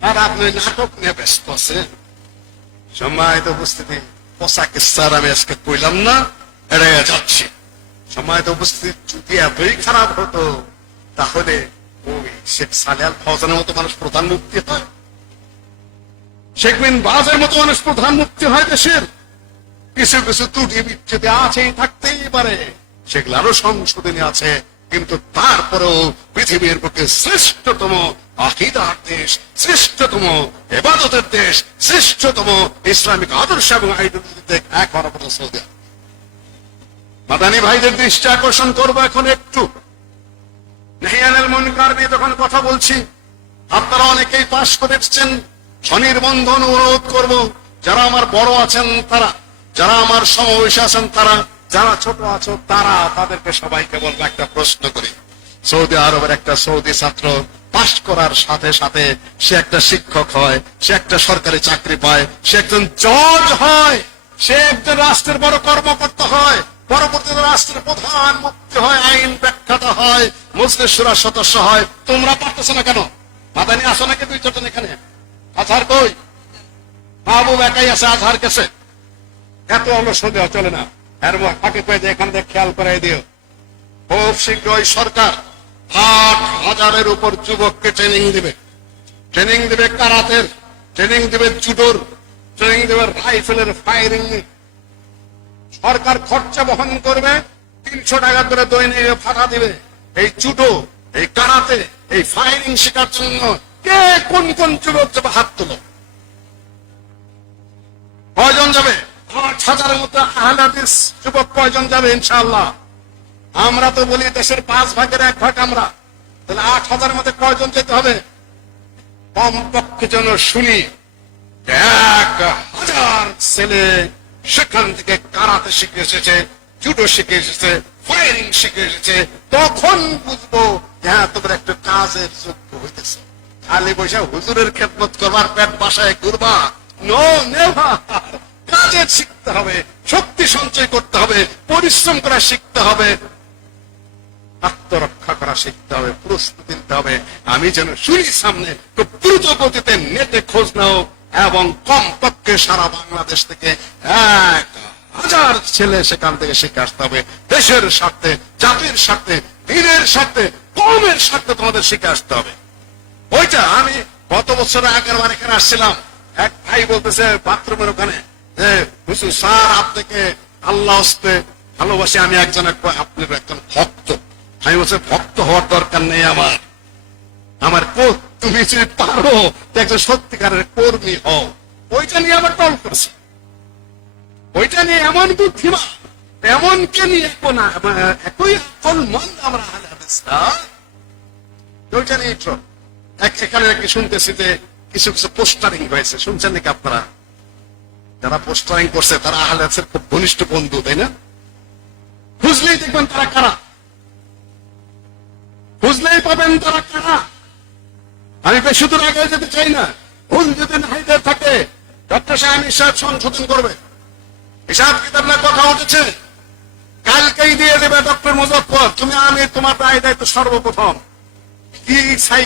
আর আপনি নাটক নিয়ে ব্যস্ত আছেন। সম্মানিত উপস্থিতি, পোশাক স্যার আমি আজকে কইলাম না, এড়িয়ে যাচ্ছি। সম্মানিত উপস্থিতি, যদি এতই খারাপ হতো তাহলে ওই শেখ সালেহ আল ফৌজানের মতো মানুষ প্রধান মুফতি হয়, শেখ বিন বাজের মতো মানুষ প্রধান মুফতি হয় দেশের। কিছু কিছু ত্রুটি বিচ্ছুতি আছেই, থাকতেই পারে, সেগুলো সংশোধনী আছে, কিন্তু তারপরেও পৃথিবীর পক্ষে শ্রেষ্ঠতম আকীদার দেশ, শ্রেষ্ঠতম ইবাদতের দেশ, শ্রেষ্ঠতম ইসলামিক আদর্শ এবং আইডিওলজির দেশ এখন সৌদি আরব। মাদানী ভাইদের দৃষ্টি আকর্ষণ করবো এখন একটু। নাহি আনিল মুনকার নিয়ে যখন কথা বলছি, আপনারা অনেকেই পাশ করে এসেছেন, স্বনির্বন্ধন অনুরোধ করব, যারা আমার বড় আছেন তারা, যারা আমার সমবয়সী আছেন তারা, যারা ছোট আছো তারা, তাদেরকে সবাইকে বলবো একটা প্রশ্ন করি। সৌদি আরবের একটা সৌদি ছাত্র পাশ করার সাথে সাথে সে একটা শিক্ষক হয়, সে একটা সরকারি চাকরি পায়, সে একজন জজ হয়, সে একজন রাষ্ট্রের বড় কর্মকর্তা হয়, পরবর্তীতে রাষ্ট্রের প্রধানমন্ত্রী হয়, আইন ব্যাখ্যাতা হয়, মজলিস শুরার সদস্য হয়। তোমরা পারতেছ না কেন? মাদানী আসো নাকি 2-4 জন এখানে? আজহার কই? মাহবুব একাই আছে, আজহার গেছে। এত অলস দেওয়া চলে না, এর ফাঁকে পেয়ে এখানে খেয়াল করাই দিও। খুব শীঘ্রই সরকার 8,000-এর উপর যুবককে ট্রেনিং দিবে কারাতের, ট্রেনিং দিবে জুডোর, ট্রেনিং দিবে রাইফেলের ফায়ারিং। সরকার খরচা বহন করবে, 300 টাকা করে দৈনিক ভাড়া দিবে। এই জুডো, এই কারাতে, এই ফায়ারিং শেখার জন্য কে কোন কোন যুবক যাবে হাত তোলো। কয়জন যাবে? 8,000-এর মতো আহলে হাদিস যুবক কয়জন যাবে? ইনশাআল্লাহ। আমরা তো বলি দেশের 5 ভাগের 1 ভাগ আমরা, তাহলে 8,000-এর মধ্যে কয়জন যেতে হবে? কমপক্ষে যেন শুনি 1,000 ছেলে সেখান থেকে কারাতে শিখে এসেছে, জুডো শিখে এসেছে, ফায়ারিং শিখে এসেছে, তখন বুঝবো হ্যাঁ তোমরা একটু কাজের যোগ্য হইতেছে। খালি বৈশা হুজুরের খেদমত করবার, পেট বাসায় ঘুরবা, নো নেভার। কাজের শিখতে হবে, শক্তি সঞ্চয় করতে হবে, পরিশ্রম করা শিখতে হবে, আত্মরক্ষা করা শিখতে হবে, প্রস্তুতি নিতে হবে। আমি যেন শুনি সামনে খুব দ্রুত গতিতে নেটে খোঁজ নাও এবং কমপক্ষে সারা বাংলাদেশ থেকে 1,000 ছেলে সেখান থেকে শিখে আসতে হবে। দেশের স্বার্থে, জাতির স্বার্থে, দিনের স্বার্থে, কওমের স্বার্থে তোমাদের শিখে আসতে হবে। ওইটা আমি গত বছর আগের বার এখানে আসছিলাম, এক ভাই বলতেছে বাথরুমের ওখানে যে হুজুর স্যার আপনাকে আল্লাহ হস্তে ভালোবাসি, আমি আপনার একজন ভক্ত। আমি বলছি ভক্ত হওয়ার দরকার নেই আমার তুমি যদি পারো একজন সত্যিকারের কর্মী হও। ওইটা নিয়ে আমার টল করছে, ওইটা নিয়ে এমন বুদ্ধিমান, এমন কে নিয়ে একই আকল মন আমরা আহলে হাদিস না, ওইটা নিয়ে টল। এখানে নাকি শুনতেছি যে কিছু কিছু পোস্টারিং হয়েছে, শুনছেন নাকি আপনারা? যারা পোস্টারিং করছে তারা আহলে হাদিসের খুব ঘনিষ্ঠ বন্ধু, তাই না? খুঁজলেই দেখবেন তারা কারা, খুঁজলেই পাবেন তারা কারা। আমি বেশি দূর আগে যেতে চাই না। ভুল যদি নাহিদের থাকে ডক্টর সাহেব হিসাব সংশোধন করবে। হিসাব কিতাব না কথা উঠেছে, কালকেই দিয়ে দেবে ডক্টর মুজফফর। তুমি আমি তোমার দায় দায়িত্ব সর্বপ্রথম কি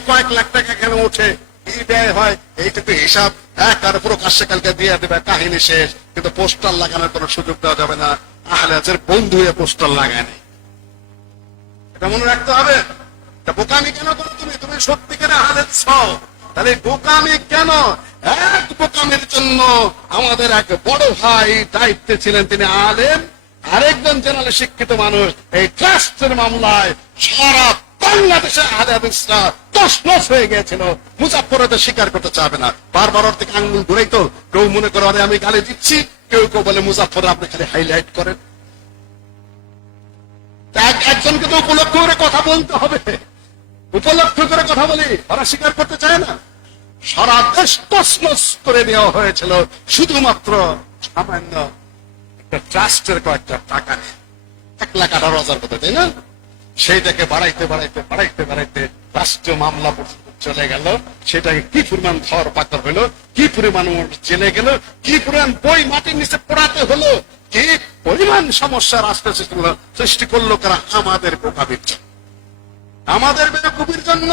কয়েক লাখ টাকা কেন ওঠে, কি ব্যয় হয়, এইটা তো হিসাব একার প্রকাশ্যে কালকে দিয়ে দেবে, কাহিনী শেষ। কিন্তু পোস্টার লাগানোর কোনো সুযোগ দেওয়া যাবে না। আহলে হাদিসের বন্ধু হয়ে পোস্টার লাগায়নি, এটা মনে রাখতে হবে। বোকামি কেন করো তুমি? তুমি সত্যিকারে আহলে হাদিস হও, তাহলে বোকামি কেন? এক বোকামির জন্য আমাদের এক বড় ভাই দায়িত্বে ছিলেন, তিনি আলেম, আরেকজন জেনারেল শিক্ষিত মানুষ। এই ট্রাস্টের মামলায় সারা বাংলাদেশে আহলে হাদিসরা তছনছ হয়ে গিয়েছিল। মুজাফফর এটা স্বীকার করতে চাবে না, বারবার ওর থেকে আঙ্গুল ঘুরেই তো। কেউ মনে করে আমি গালি দিচ্ছি, কেউ কেউ বলে মুজাফফর আপনি খালি হাইলাইট করেন। একজনকে তো উপলক্ষ করে কথা বলতে হবে, উপলক্ষ করে কথা বলি, ওরা স্বীকার করতে চায় না। সারা দেশ তছনছ করে দেওয়া হয়েছিল শুধুমাত্র সামান্য একটা ট্রাস্টের কয়েকটা টাকা নিয়ে, 1,18,000 কথা, তাই না? সেইটাকে বাড়াইতে বাড়াইতে বাড়াইতে বাড়াইতে রাষ্ট্রীয় মামলা পর্যন্ত চলে গেল। সেটাকে কি পরিমাণ ধর পাকড় হলো, কি পরিমাণ জেলে গেল, কি পরিমাণ বই মাটির নিচে পড়াতে হলো, কি পরিমাণ সমস্যা রাষ্ট্র সৃষ্টি করলো কারা? আমাদের বোকামির জন্য, আমাদের বেকুবির জন্য।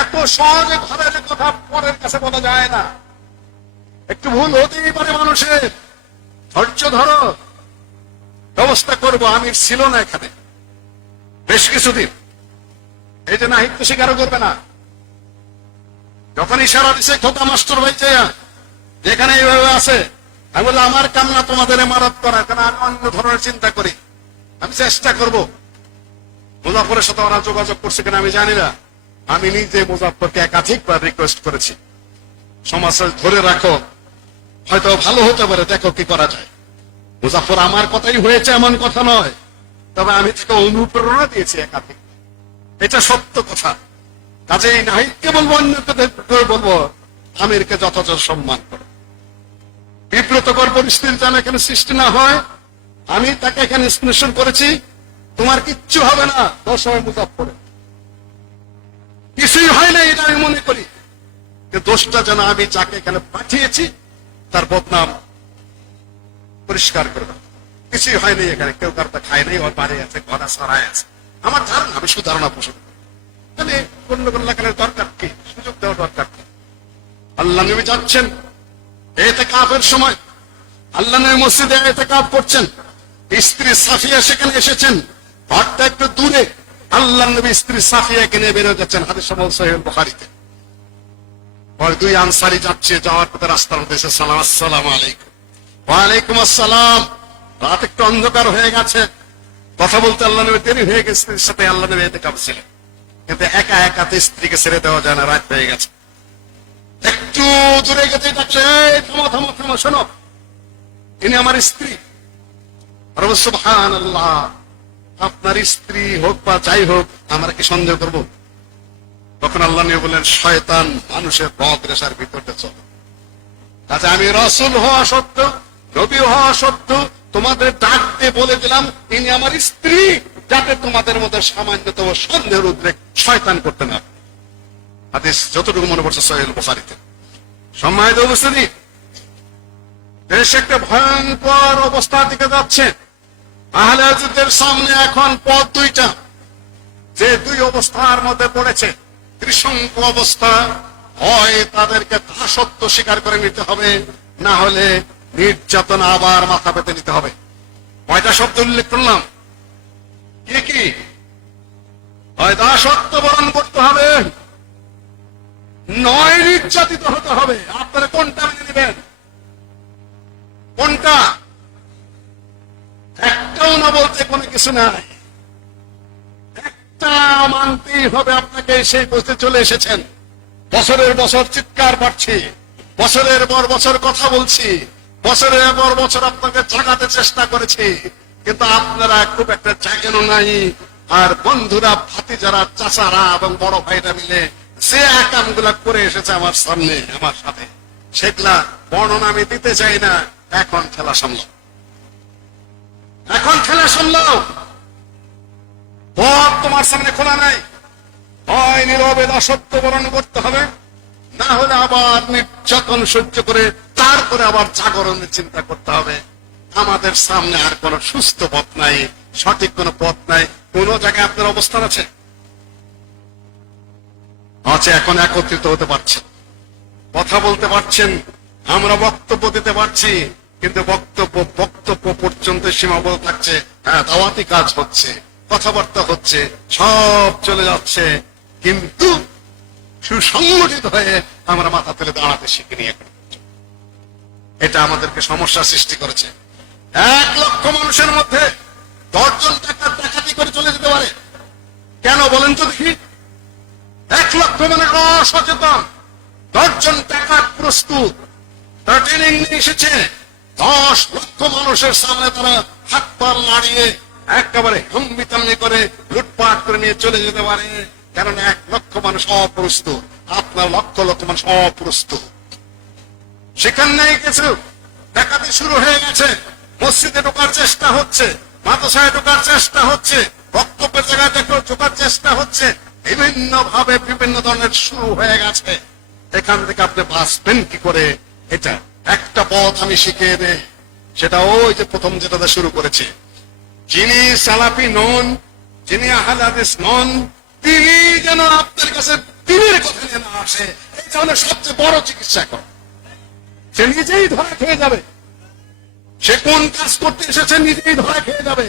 এত সহজে ঘরের কথা পরের কাছে বলা যায় না, একটু ভুল হতেই পারে মানুষের। ধৈর্য ধরো, ব্যবস্থা করবো। আমির ছিল না এখানে বেশ কিছুদিন, এই যে নাহিদ তো স্বীকারও করবে না। যখন ইশারা দিছে খোকা মাস্টার ভাই চাইয়া যেখানে এইভাবে আছে, আমি বললাম আমার কাম না তোমাদের ইমারত করা, কারণ আমি অন্য ধরনের চিন্তা করি। আমি চেষ্টা করবো। মুজাফফরের সাথে ওরা যোগাযোগ করছে কিনা আমি জানি না। আমি নিজে মুজাফফরকে একাধিকবার রিকোয়েস্ট করেছি, সমাজ ধরে রাখো, হয়তো ভালো হতে পারে, দেখো কি করা যায়। মুজাফফর আমার কথাই হয়েছে এমন কথা নয়, তবে আমি তাকে অনুপ্রেরণা দিয়েছি একাধিক, এটা সত্য কথা। কাজেই নাহিদকে বলবো, অন্যকে বলবো, আমিরকে যথাযথ সম্মান করো। বিব্রতকর পরিস্থিতি যেন এখানে সৃষ্টি না হয়। আমি তাকে এখানে স্টেশন করেছি, তোমার কিচ্ছু হবে না। দোষ হয় মুজাফফরের, কিছুই হয় না এটা আমি মনে করি। দোষটা যেন আমি যাকে এখানে পাঠিয়েছি তার বদনাম পরিষ্কার করে দাও। কিছুই হয়নি এখানে, কেউ কারটা খায় নাই, ওর বাড়ি আছে, ঘর সরাই আছে। আমার ধারণা, আমি শুধু ধারণা পোষণ তাহলে অন্য কোন লাগানোর দরকার কি, সুযোগ দেওয়ার দরকার কি? আল্লাহ নবী যাচ্ছেন ইতিকাফের সময়, আল্লাহ নবী মসজিদে ইতিকাফ করছেন, স্ত্রী সাফিয়া সেখানে এসেছেন, ঘরটা একটু দূরে। আল্লাহ নবী স্ত্রী সাফিয়াকে নিয়ে বেরোয় যাচ্ছেন, হাদিস সহিহ বুখারীতে। দুই আনসারী যাচ্ছে, যাওয়ার পথে রাস্তার মধ্যে এসে সালাম, আসসালামু আলাইকুম। ওয়ালাইকুম আসসালাম। রাত একটু অন্ধকার হয়ে গেছে, কথা বলতে আল্লাহ নবী দেরি হয়ে গেছে। স্ত্রীর সাথে আল্লাহ নবী ইতিকাফ ছিলেন, কিন্তু একা একা তো স্ত্রীকে ছেড়ে দেওয়া যায় না, রাত হয়ে গেছে। একটু দূরে গেছে, ডাকছে, থামো থামো থামো, শোনো, ইনি আমার স্ত্রী। সুবহানাল্লাহ, আপনার স্ত্রী হোক বা যাই হোক, আমরা কি সন্দেহ করবো? তখন আল্লাহ নবী বললেন, শয়তান মানুষের রগ রেশার ভিতরটা চলে। আচ্ছা, আমি রাসূল হওয়া সত্ত্বেও, নবী হওয়া সত্ত্বেও তোমাদের ডাক দিয়ে বলে দিলাম ইনি আমার স্ত্রী, যাতে তোমাদের মধ্যে সামান্যতম সন্দেহের উদ্রেক শয়তান করতে না। হাদিস যতটুকু মনে পড়ছে সহিহ বুখারীতে। সম্মানিত উপস্থিতি, দেশ একটা ভয়ঙ্কর অবস্থার দিকে যাচ্ছে। আহলে হাদিসদের সামনে এখন পথ দুইটা, যে দুই অবস্থার মধ্যে পড়েছে, ত্রিশঙ্ক অবস্থা, হয় তাদেরকে দাসত্ব স্বীকার করে নিতে হবে, না হলে নির্যাতন আবার মাথা পেতে নিতে হবে। কয়টা শব্দ উল্লেখ করলাম? কি কি? হয় দাসত্ব বরণ করতে হবে, নয় নির্যাতিত হতে হবে। আপনারা কোনটা মেনে নেবেন? কোনটা? একটাও না বলতে কোনো কিছু নাই, একটা মানতেই হবে আপনাকে। সেই পথে চলে এসেছেন, বছরের বছর চিৎকার পাচ্ছি, বছরের পর বছর কথা বলছি, বছরের পর বছর আপনাকে জাগাতে চেষ্টা করেছি, কিন্তু আপনারা খুব একটা জাগেনও নাই। আর বন্ধুরা, ভাতিজারা, চাচারা এবং বড় ভাইরা মিলে যে কামগুলা করে এসেছে আমার সামনে, আমার সাথে, সেগুলা বর্ণনা আমি দিতে চাই না। এখন খেলা সামলাও, এখন খেলা সামলাও। পথ তোমার সামনে খোলা নাই। হয় নীরবে দাসত্ব বরণ করতে হবে, না হলে আবার নির্যাতন সহ্য করে তারপরে আবার জাগরণের চিন্তা করতে হবে। আমাদের সামনে আর কোন সুস্থ পথ নাই, সঠিক কোন পথ নাই। কোন জায়গায় আপনার অবস্থান আছে? এখন একত্রিত হতে পারছেন, কথা বলতে পারছেন, আমরা বক্তব্য দিতে পারছি, কিন্তু বক্তব্য পর্যন্ত সীমাবদ্ধ থাকছে। হ্যাঁ, দাওয়াতি কাজ হচ্ছে, কথাবার্তা হচ্ছে, সব চলে যাচ্ছে, কিন্তু সুসংগঠিত হয়ে আমরা মাথা তুলে দাঁড়াতে শিখিনি। এটা আমাদেরকে সমস্যার সৃষ্টি করেছে। 1 লক্ষ মানুষের মধ্যে 10 জন টাকা ডাকাতি করে চলে যেতে পারে, কেন বলেন তো দেখি? 1 লক্ষ মানে অসচেতন, 10 জন টাকা প্রস্তুত, তারা ট্রেনিং নিয়ে এসেছে। 10 লক্ষ মানুষের সামনে তারা হাত পা নাড়িয়ে একেবারে হম্বিতাম্বি করে লুটপাট করে নিয়ে চলে যেতে পারে, কারণ 1 লক্ষ মানুষ অপ্রস্তুত। আপনার লক্ষ লক্ষ মানুষ অপ্রস্তুত। সেখান নেই কিছু, ডাকাতি শুরু হয়ে গেছে, মসজিদে ঢোকার চেষ্টা হচ্ছে, মাদ্রাসায় ঢোকার চেষ্টা হচ্ছে, বক্তব্যের জায়গায় ঢোকার চেষ্টা হচ্ছে, বিভিন্ন ভাবে বিভিন্ন ধরনের শুরু হয়ে গেছে। এখান থেকে আপনি বাঁচবেন কি করে? এটা একটা পথ আমি শিখিয়ে দেই, সেটা ওই যে প্রথম যেটা শুরু করেছে। যিনি সালাফি নন, যিনি আহলে হাদিস নন, তিনি যেন আপনার কাছে দিনের কথা নিয়ে না আসে। এটা হলো সবচেয়ে বড় চিকিৎসা। এখন সে নিজেই ধরা খেয়ে যাবে, সে কোন কাজ করতে এসেছে নিজেই ধরা খেয়ে যাবে।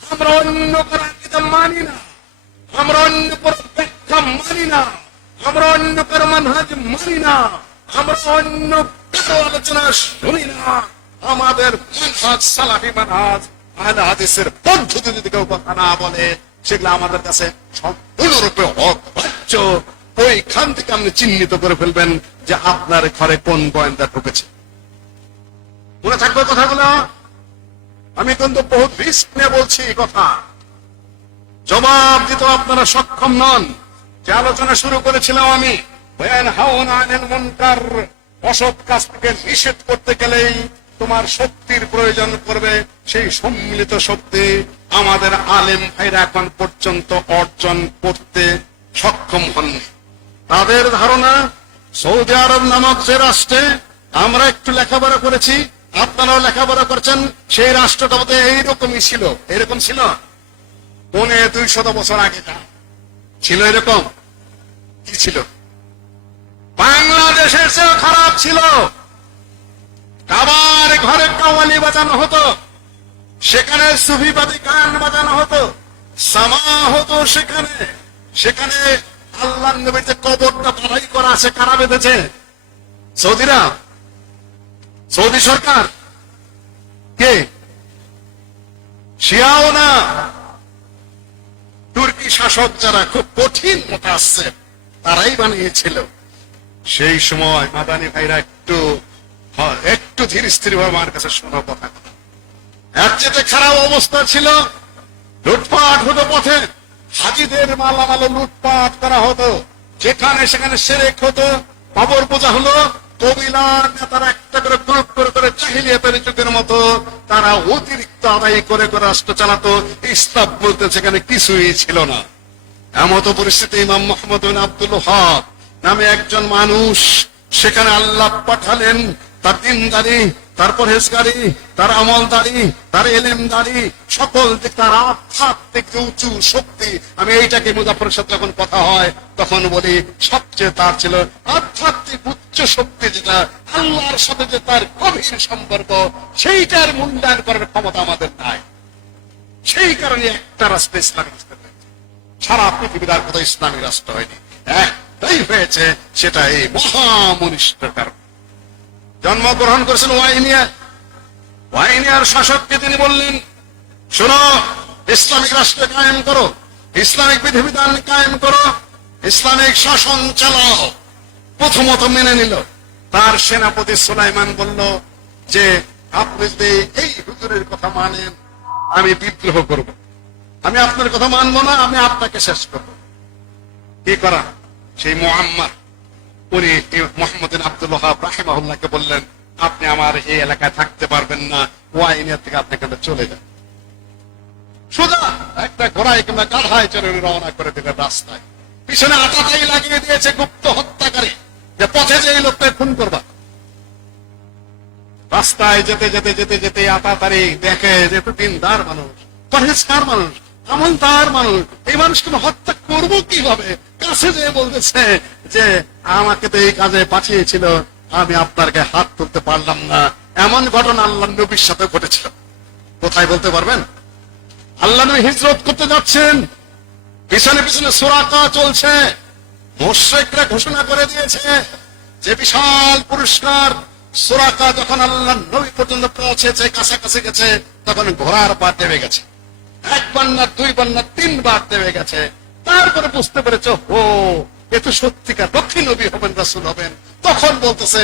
আমরা অন্য কারো আকীদা মানি না, আমরা অন্য কারো ব্যাখ্যা মানি না, আমরা অন্য কারো মানহাজ মানি না, আমরা অন্য কারো আলোচনা শুনি না। আমাদের মানহাজ সালাফি মানহাজ, আহলে হাদিসের পদ্ধতি যদি কেউ কথা না বলে, সেগুলো আমাদের কাছে সম্পূর্ণরূপে অগ্রাহ্য। ওইখান থেকে আপনি চিহ্নিত করে ফেলবেন যে আপনার ঘরে কোন গোয়েন্দা ঢুকেছে। মনে থাকবে কথাগুলো? আমি কিন্তু বহুত রিস্ক নিয়ে বলছি কথা। জবাব দিতে আপনারা সক্ষম নন। যে আলোচনা শুরু করেছিলাম আমি, অসৎ কাজ থেকে নিষেধ করতে গেলেই তোমার শক্তির প্রয়োজন করবে। সেই সম্মিলিত শক্তি আমাদের আলেম ভাইরা এখন পর্যন্ত অর্জন করতে সক্ষম হননি। তাদের ধারণা সৌদি আরব নামক যে রাষ্ট্রে আমরা একটু লেখাপড়া করেছি, আপনারাও লেখাপড়া করেছেন, সেই রাষ্ট্রটা বোধহয় এইরকমই ছিল। এরকম ছিল 200 বছর আগে ছিল। এরকম কি ছিল? বাংলাদেশের চেয়ে খারাপ ছিল। কাবার ঘরে কাওয়ালি বাজানো হতো, সেখানে সুফিবাদী গান বাজানো হতো, সামা হতো সেখানে। সেখানে আল্লাহর নবীর যে কবরটা বাড়াই করা আছে, কারা বেঁধেছে? সৌদিরা, সৌদি সরকার। কে? শিয়াও না, তুর্কি শাসক যারা খুব কঠিন মতো আসছে, তারাই বানিয়েছিল। সেই সময় মাদানী ভাইরা একটু ধীর স্থির ভাবে আমার কাছে শোনো কথা। এর চেয়ে খারাপ অবস্থা ছিল, লুটপাট হতো পথে, হাজিদের মালামাল লুটপাট করা হতো, যেখানে সেখানে শিরক হতো, কবর পূজা হলো, কবিলার নেতারা একটা করে গ্রুপ করে করে জাহিলিয়াতের যুগের মতো তারা অতিরিক্ত আদায় করে করে রাষ্ট্র চালাতো। ইসলাম বলতে সেখানে কিছুই ছিল না। এমতো পরিস্থিতি ইমাম মুহাম্মদ বিন আব্দুল ওয়াহাব নামে একজন মানুষ সেখানে আল্লাহ পাঠালেন। তার দিনদারি, তার পরহেজগারি, তার আমলদারি, তার এলেমদারি, সকল দিক তার আধ্যাত্মিক যে উঁচু শক্তি, আমি এইটাকে মুজাফফরের সাথে যখন কথা হয় তখন বলি সবচেয়ে তার ছিল আধ্যাত্মিক উচ্চ শক্তি, যেটা আল্লাহর সাথে যে তার গভীর সম্পর্ক, সেইটার মূল্যায়ন করার ক্ষমতা আমাদের নাই। সেই কারণে একটা রাষ্ট্র ইসলামিক রাষ্ট্র হয়েছে, সারা পৃথিবীর আর কোথাও ইসলামিক রাষ্ট্র হয়নি, একটাই হয়েছে, সেটা এই মহামনিষ্ঠের কারণ। জন্মগ্রহণ করেছেন ওয়াইনিয়া। ওয়াইনিয়ার শাসককে তিনি বললেন, শোনো, ইসলামিক রাষ্ট্র কায়েম করো, ইসলামিক বিধিবিধান কায়েম করো, ইসলামিক শাসন চালাও। প্রথমত মেনে নিল। তার সেনাপতি সুলাইমান বলল যে আপনি যদি এই হুজুরের কথা মানেন, আমি বিদ্রোহ করব, আমি আপনার কথা মানবো না, আমি আপনাকে শেষ করব। কি করা? সেই মুআম্মার, উনি মোহাম্মদ বিন আব্দুল ওয়াহাব রাহিমাহুল্লাহকে বললেন, আপনি আমার এই এলাকায় থাকতে পারবেন না, ওয়াইনিয়া থেকে আপনি এখানে চলে যান। সোজা একটা ঘোড়ায় কিংবা গাধায় চড়ে রওনা করে দিলেন রাস্তায়। পিছনে আটাটাই লাগিয়ে দিয়েছে গুপ্ত হত্যাকারী, যে পথে যে এই লোকটা খুন করবা। রাস্তায় যেতে যেতে যেতে যেতে আটাতারি দেখে যে দিনদার মানুষ, পরহেজগার মানুষ, আমলদার মানুষ, এই মানুষকে হত্যা করবো কিভাবে? কাছে যেয়ে বলতেছে যে আমাকে তো এই কাজে পাঠিয়েছিল, আমি আপনার গায়ে হাত তুলতে পারলাম না। এমন ঘটনা আল্লাহ নবীর সাথে ঘটেছিল। কোথায় বলতে পারবেন? আল্লাহ নবী হিজরত করতে যাচ্ছেন, পিছনে পিছনে সুরাকা চলছে, মুশরিকরা ঘোষণা করে দিয়েছে যে বিশাল পুরস্কার। সুরাকা যখন আল্লাহ নবী পর্যন্ত পৌঁছেছে, কাছাকাছি গেছে, তখন ঘোড়ার পা দেবে গেছে, একবার না দুইবার না তিনবার দেবে গেছে। তারপরে বুঝতে পেরেছ, ও এ তো সত্যিকার দক্ষিণ নবী হবেন, রাসূল হবেন। তখন বলতেছে,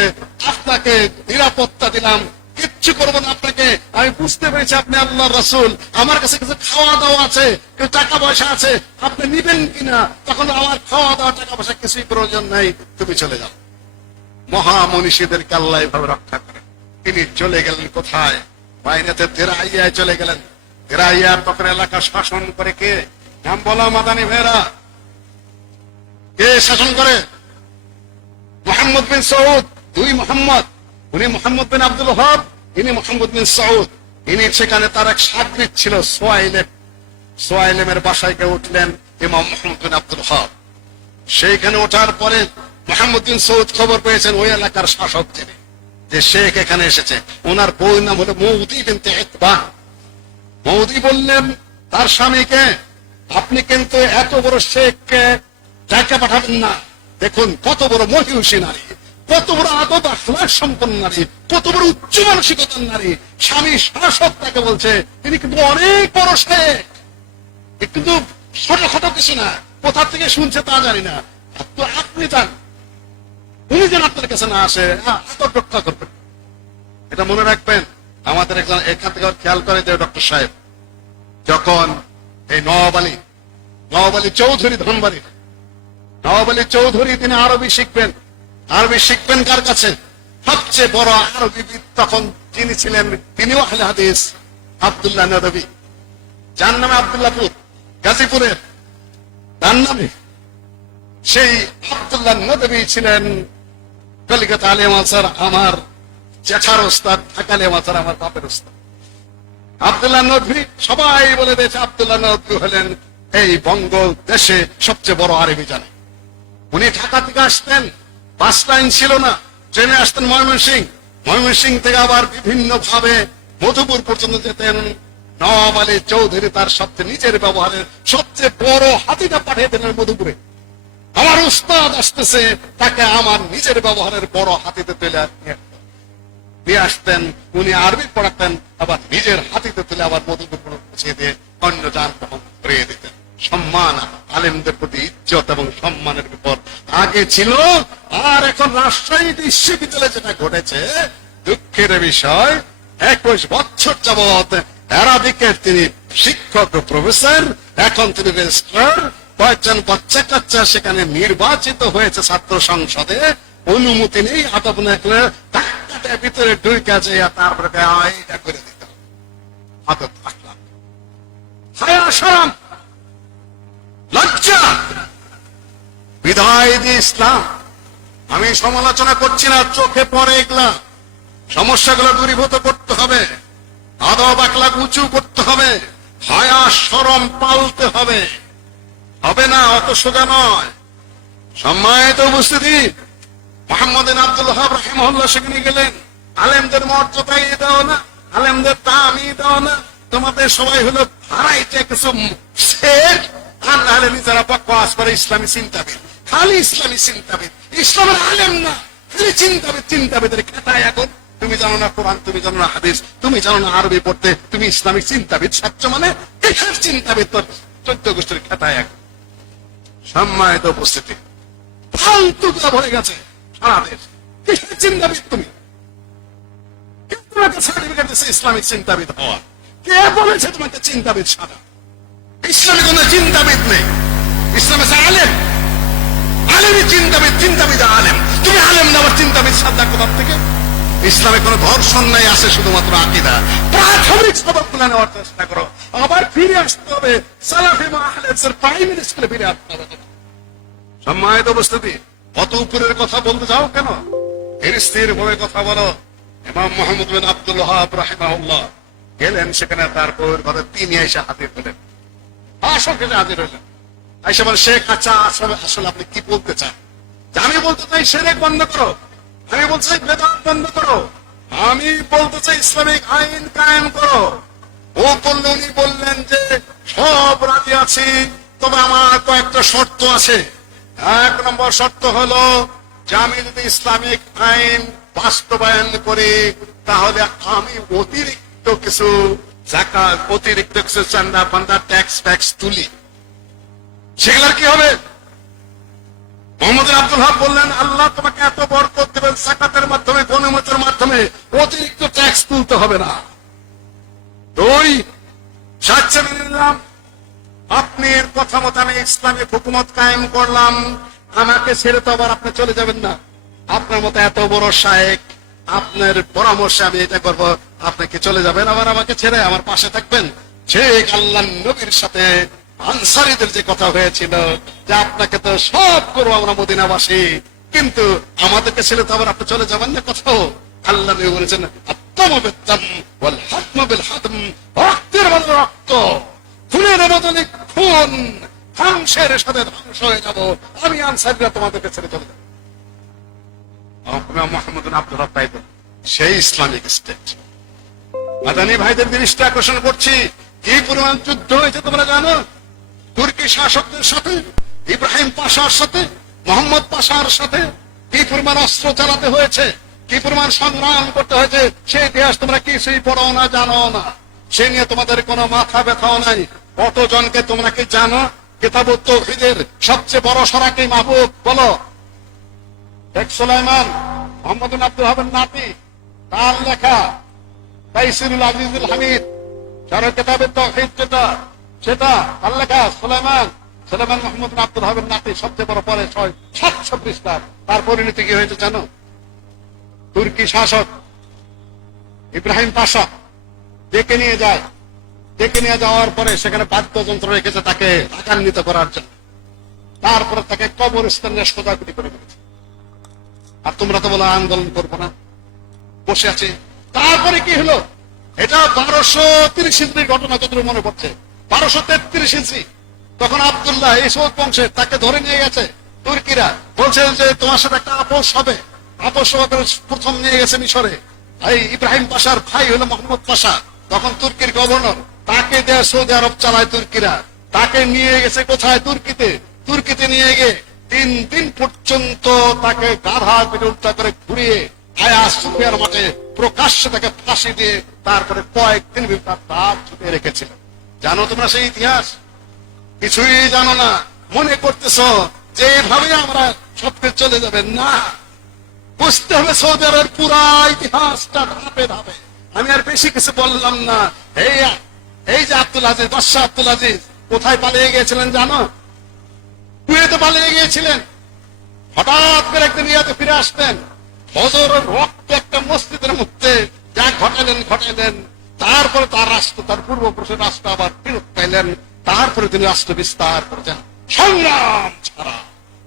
আপনাকে নিরাপত্তা দিলাম, কিচ্ছু করবো না আপনাকে, আমি বুঝতে পেরেছি আপনি আল্লাহর রাসূল, আমার কাছে কিছু খাওয়া দাওয়া আছে, কিছু টাকা পয়সা আছে, আপনি নিবেন কিনা? তখন আমার খাওয়া দাওয়া টাকা পয়সা কিছুই প্রয়োজন নাই, তুমি চলে যাও। মহামনীষীদেরকে আল্লাহ এভাবে রক্ষা করেন। তিনি চলে গেলেন কোথায়? বাইরেতে দেরাইয়ায় চলে গেলেন। দেরাইয়ার তখন এলাকা শাসন করে কে? নাম বলা মাদানী ভাইরা, কে শাসন করে? মুহাম্মদ বিন সৌদ। দুই মুহাম্মদ, উনি মুহাম্মদ বিন আব্দুল ওয়াহাব, ইনি মুহাম্মদ বিন সৌদ। ইনি সেখানে তার এক সাগরিদ ছিল সোয়াইলেম। সোয়াইলেমের বাসায় গিয়ে উঠলেন ইমাম মুহাম্মদ বিন আব্দুল ওয়াহাব। সেইখানে ওঠার পরে মুহাম্মদ বিন সৌদ খবর পেয়েছেন ওই এলাকার শাসক যিনি, যে শেখ এখানে এসেছে। ওনার বউর নাম হলো মৌদি বিনতে ইতবা। মৌদি বললেন তার স্বামীকে, আপনি কিন্তু এত বড় শেখকে টাকা পাঠাবেন না। দেখুন কত বড় মহিষী নারী, কত বড় আদব আখলাক সম্পন্ন নারী, কত বড় উচ্চ মানসিকতার নারী। স্বামী শাসক তাকে বলছে, তিনি কিন্তু অনেক বড় শেখ, কিন্তু ছোটখাটো কিছু না। কোথা থেকে শুনছে তা জানি না, তো আপনি যান, উনি যেন আপনার কাছে না আসে, আদব রক্ষা করবেন। এটা মনে রাখবেন। আমাদের একজন এখান থেকে খেয়াল করে যে ডক্টর সাহেব যখন এই নওয়াব আলী চৌধুরী, ধনবাড়ির নওয়াব আলী চৌধুরী, তিনি আরবি শিখবেন। আরবি শিখবেন কার কাছে? সবচেয়ে বড় আরবিবিদ তখন যিনি ছিলেন, তিনিও আহলে হাদিস, আব্দুল্লাহ নদভী, যার নামে আব্দুল্লাহপুর, গাজীপুরের, তার নামে সেই আব্দুল্লাহ নদভী ছিলেন কলিকাতা আলিয়া মাদ্রাসার আমার জ্যাঠার ওস্তাদ, ঢাকা আলিয়া মাদ্রাসার আমার বাপের ওস্তাদ আব্দুল্লাহ নদভী। সবাই বলে দিয়েছে আব্দুল্লাহ নদভী হলেন এই বঙ্গ দেশে সবচেয়ে বড় আরবি জানে। উনি ঢাকা থেকে আসতেন, বাস লাইন ছিল না, ট্রেনে আসতেন ময়মনসিংহ থেকে আবার বিভিন্ন ভাবে মধুপুর পর্যন্ত যেতেন। নওয়াব আলী চৌধুরী তার সবচেয়ে নিজের ব্যবহারের সবচেয়ে বড় হাতিটা পাঠিয়ে দিলেন মধুপুরে। আমার উস্তাদ আসতেছে, তাকে আমার নিজের ব্যবহারের বড় হাতিতে তুলে দিয়ে আসতেন। উনি আরবি পড়াতেন, আবার নিজের হাতিতে তুলে আবার মধুপুর পৌঁছে দিয়ে অন্য যানবাহন ঘুরিয়ে দিতেন। সম্মান, আলেমদের প্রতি ইজ্জত এবং সম্মানের বিপদ আগে ছিল। আর এখন রাজশাহী বিশ্ববিদ্যালয়ে যেটা ঘটেছে, দুঃখের বিষয়, 21 বছর যাবৎ অ্যারাবিকের তিনি শিক্ষক প্রফেসর, এখন তিনি রেজিস্ট্রার। কয়েকজন বাচ্চা কাচ্চা সেখানে নির্বাচিত হয়েছে ছাত্র সংসদে, অনুমতি নেই, আদব দেখলে ভিতরে ঢুকে আছে, তারপরে এটা করে দিত। আদব থাকলাম, হায়া শরম, লজ্জা, বিদায় দিয়ে ইসলাম। আমি সমালোচনা করছি না, চোখে পড়ে এগুলা, সমস্যাগুলো দূরীভূত করতে হবে, আদব আখলাক উঁচু করতে হবে, হায়া শরম পালতে হবে। হবে না, অত সোজা নয়। সম্মানিত উপস্থিতি, মোহাম্মদ বিন আব্দুল ওয়াহাব রাহিমাহুল্লাহ সেখানে গেলেন। আলেমদের মর্যাদাই দাও না, আলেমদের দামই দাও না, তোমাদের সবাই হলো ভাড়াইতে কিছু শেখ, আর নাহলে নিজেরা বকওয়াস করে ইসলামী চিন্তাবিদ, খালি ইসলামী চিন্তাবিদ, ইসলামের আলেম না, খালি চিন্তাবিদ। চিন্তাবিদের খেতায় এখন তুমি জানো না কোরআন, তুমি জানো না হাদিস, তুমি জানো না আরবি পড়তে, তুমি ইসলামিক চিন্তাবিদ সচ্চ মানে দেশের চিন্তাবিদ, তোর 14 গোষ্ঠীর খেতায় এখন। সম্মানিত উপস্থিতি, ফালতু কথা ভরে গেছে সারা দেশ। কিসের চিন্তাবিদ তুমি? কে তোমাকে সার্টিফিকেট দিচ্ছে ইসলামিক চিন্তাবিদ হওয়া? কে বলেছে তোমাকে চিন্তাবিদ সারা? ইসলামে কোন চিন্তাবিদ নেই, ইসলামে আলেম, আলেমই চিন্তাবিদ, চিন্তাবিদ আলেম। তুমি আলেম না, আবার চিন্তাবিদ সাদা কোথার থেকে? ইসলামে কোন ধর্ষণ নাই, আছে শুধুমাত্র আকীদা। প্রাথমিক সবকগুলো নেওয়ার চেষ্টা করো, আবার ফিরে আসতে হবে সালাফি মাহলের প্রাইমারি স্কুলে ফিরে আসতে হবে। সম্মানিত উপস্থিতি, অত উপরের কথা বলতে যাও কেন? স্থির ভাবে কথা বলো। ইমাম মুহাম্মদ বিন আব্দুল ওয়াহাব রাহিমাহুল্লাহ গেলেন সেখানে, তারপর ঘরে তিনি এসে হাজির হলেন, আসলে হাজির হলেন। আইসা বলে, শেখ আচ্ছা আসলে আপনি কি বলতে চান? আমি বলতে চাই শিরক বন্ধ করো, আমি বলতে চাই বেদাত বন্ধ করো, আমি বলতে চাই ইসলামিক আইন কায়েম করো। ও বললেন, উনি বললেন যে সব রাজি আছি, তবে আমার কয়েকটা শর্ত আছে। 1 নম্বর শর্ত হলো যে আমি যদি ইসলামিক আইন বাস্তবায়ন করি, তাহলে আমি অতিরিক্ত কিছু যাকাত, অতিরিক্ত কিছু চান্দা পান্দা, ট্যাক্স ফ্যাক্স তুলি। সেগুলোর কি হবে? মোহাম্মদ বিন আব্দুল ওয়াহাব বললেন, আল্লাহ তোমাকে এত বরকত দেবেন যাকাতের মাধ্যমে, গনিমতের মাধ্যমে, অতিরিক্ত ট্যাক্স তুলতে হবে না। 2, স্বেচ্ছা মেনে নিলাম, আপনি এর কথা মতো আমি ইসলামিক হুকুমত কায়েম করলাম, আমাকে ছেড়ে তো আবার আপনি চলে যাবেন না। আপনার মতো এত বড় শায়েখ, আপনার পরামর্শে আমি এটা করবো, আপনি কি চলে যাবেন আবার আমাকে ছেড়ে আমার পাশে থাকবেন? শেখ আল্লাহ নবীর সাথে আনসারীদের যে কথা হয়েছিল যে আপনাকে তো সব করবো আমরা মদিনাবাসী, কিন্তু আমাদেরকে ছেড়ে তো আবার আপনি চলে যাবেন না কোথাও। আল্লাহ নবী বলেছেন, রক্তের বদলে রক্ত, খুনের বদলে খুন, ধ্বংসের সাথে ধ্বংস হয়ে যাব, আমি আনসারীরা তোমাদেরকে ছেড়ে চলে যাবো। মোহাম্মদ বিন আব্দুল ওয়াহাব তাই সেই ইসলামিক স্টেট। মাদানী ভাইদের দৃষ্টি আকর্ষণ করছি, কি পরিমাণ যুদ্ধ হয়েছে তোমরা জানো? তুর্কি শাসকদের সাথে, ইব্রাহিম পাশার সাথে, মোহাম্মদ পাশার সাথে কি পরিমাণ অস্ত্র চালাতে হয়েছে, কি পরিমাণ সংগ্রাম করতে হয়েছে, সেই ইতিহাস তোমরা কিছুই পড়ো না, জানো না। সে নিয়ে তোমাদের কোনো মাথা ব্যথাও নাই। কতজনকে তোমরা কি জানো? কিতাবুত তাওহীদের সবচেয়ে বড় সরাকি মাহবুব বলো, শেখ সুলাইমান, মোহাম্মদ বিন আব্দুল ওয়াহাবের নাতি, তার লেখা তাইসিরুল আজিজুল হামিদ, যার কিতাবে তাওহীদ যেটা, সেটা তার লেখা। সুলাইমান মোহাম্মদ বিন আব্দুল ওয়াহাবের নাতি, সবচেয়ে বড়, পরে 700 পৃষ্ঠা। তার পরিণতি কি হয়েছে জানো? তুর্কি শাসক ইব্রাহিম পাশা ডেকে নিয়ে যায়, ডেকে নিয়ে যাওয়ার পরে সেখানে বাদ্যযন্ত্র রেখেছে তাকে রাগান্বিত করার জন্য। তারপরে তাকে কবরস্থানে সোজাগুটি করে দিয়েছে। আর তোমরা তো বলো আন্দোলন করবো না, বসে আছে। তারপরে কি হলো? এটা 1230 হিজরির ঘটনা, যতটুকু মনে পড়ছে। 1233 হিজরি, তখন আব্দুল্লাহ এই সৌদ বংশে, তাকে ধরে নিয়ে গেছে তুর্কিরা। বলছে যে তোমার সাথে একটা আপোষ হবে। আপোষ প্রথম নিয়ে গেছে মিশরে। এই ইব্রাহিম পাশার ভাই হলো মোহাম্মদ পাশা, তখন তুর্কির গভর্নর। তাকে দেয় সৌদি আরব চালায় তুর্কিরা। তাকে নিয়ে গেছে কোথায়? তুর্কিতে। তুর্কিতে নিয়ে গিয়ে 3 দিন পর্যন্ত তাকে গাধা পেটে উল্টা করে ঘুরিয়ে হায়া সুফিয়ার মাঠে প্রকাশ্যে তাকে ফাঁসি দিয়ে তারপরে কয়েকদিন তার দাঁত ছুটে রেখেছিল। জানো তোমরা সেই ইতিহাস? কিছুই জানো না, মনে করতেছ যে এভাবে আমরা সবকিছু চলে যাবে না। বুঝতে হবে সৌদি আরবের পুরা ইতিহাসটা ধাপে ধাপে। আমি আর বেশি কিছু বললাম না। এই যে আব্দুল আজিজ, বাদশাহ আব্দুল আজিজ কোথায় পালিয়ে গিয়েছিলেন জানো? কুয়েতে পালিয়ে গিয়েছিলেন। হঠাৎ করে একদিন ইয়াতে ফিরে আসতেন, ফজরের রক্ত একটা মসজিদের মধ্যে যা ঘটাইলেন। তারপরে তার রাষ্ট্র, তার পূর্বপুরুষের রাষ্ট্র আবার ফেরত পাইলেন। তারপরে তিনি রাষ্ট্র বিস্তার করেছেন। সংগ্রাম ছাড়া,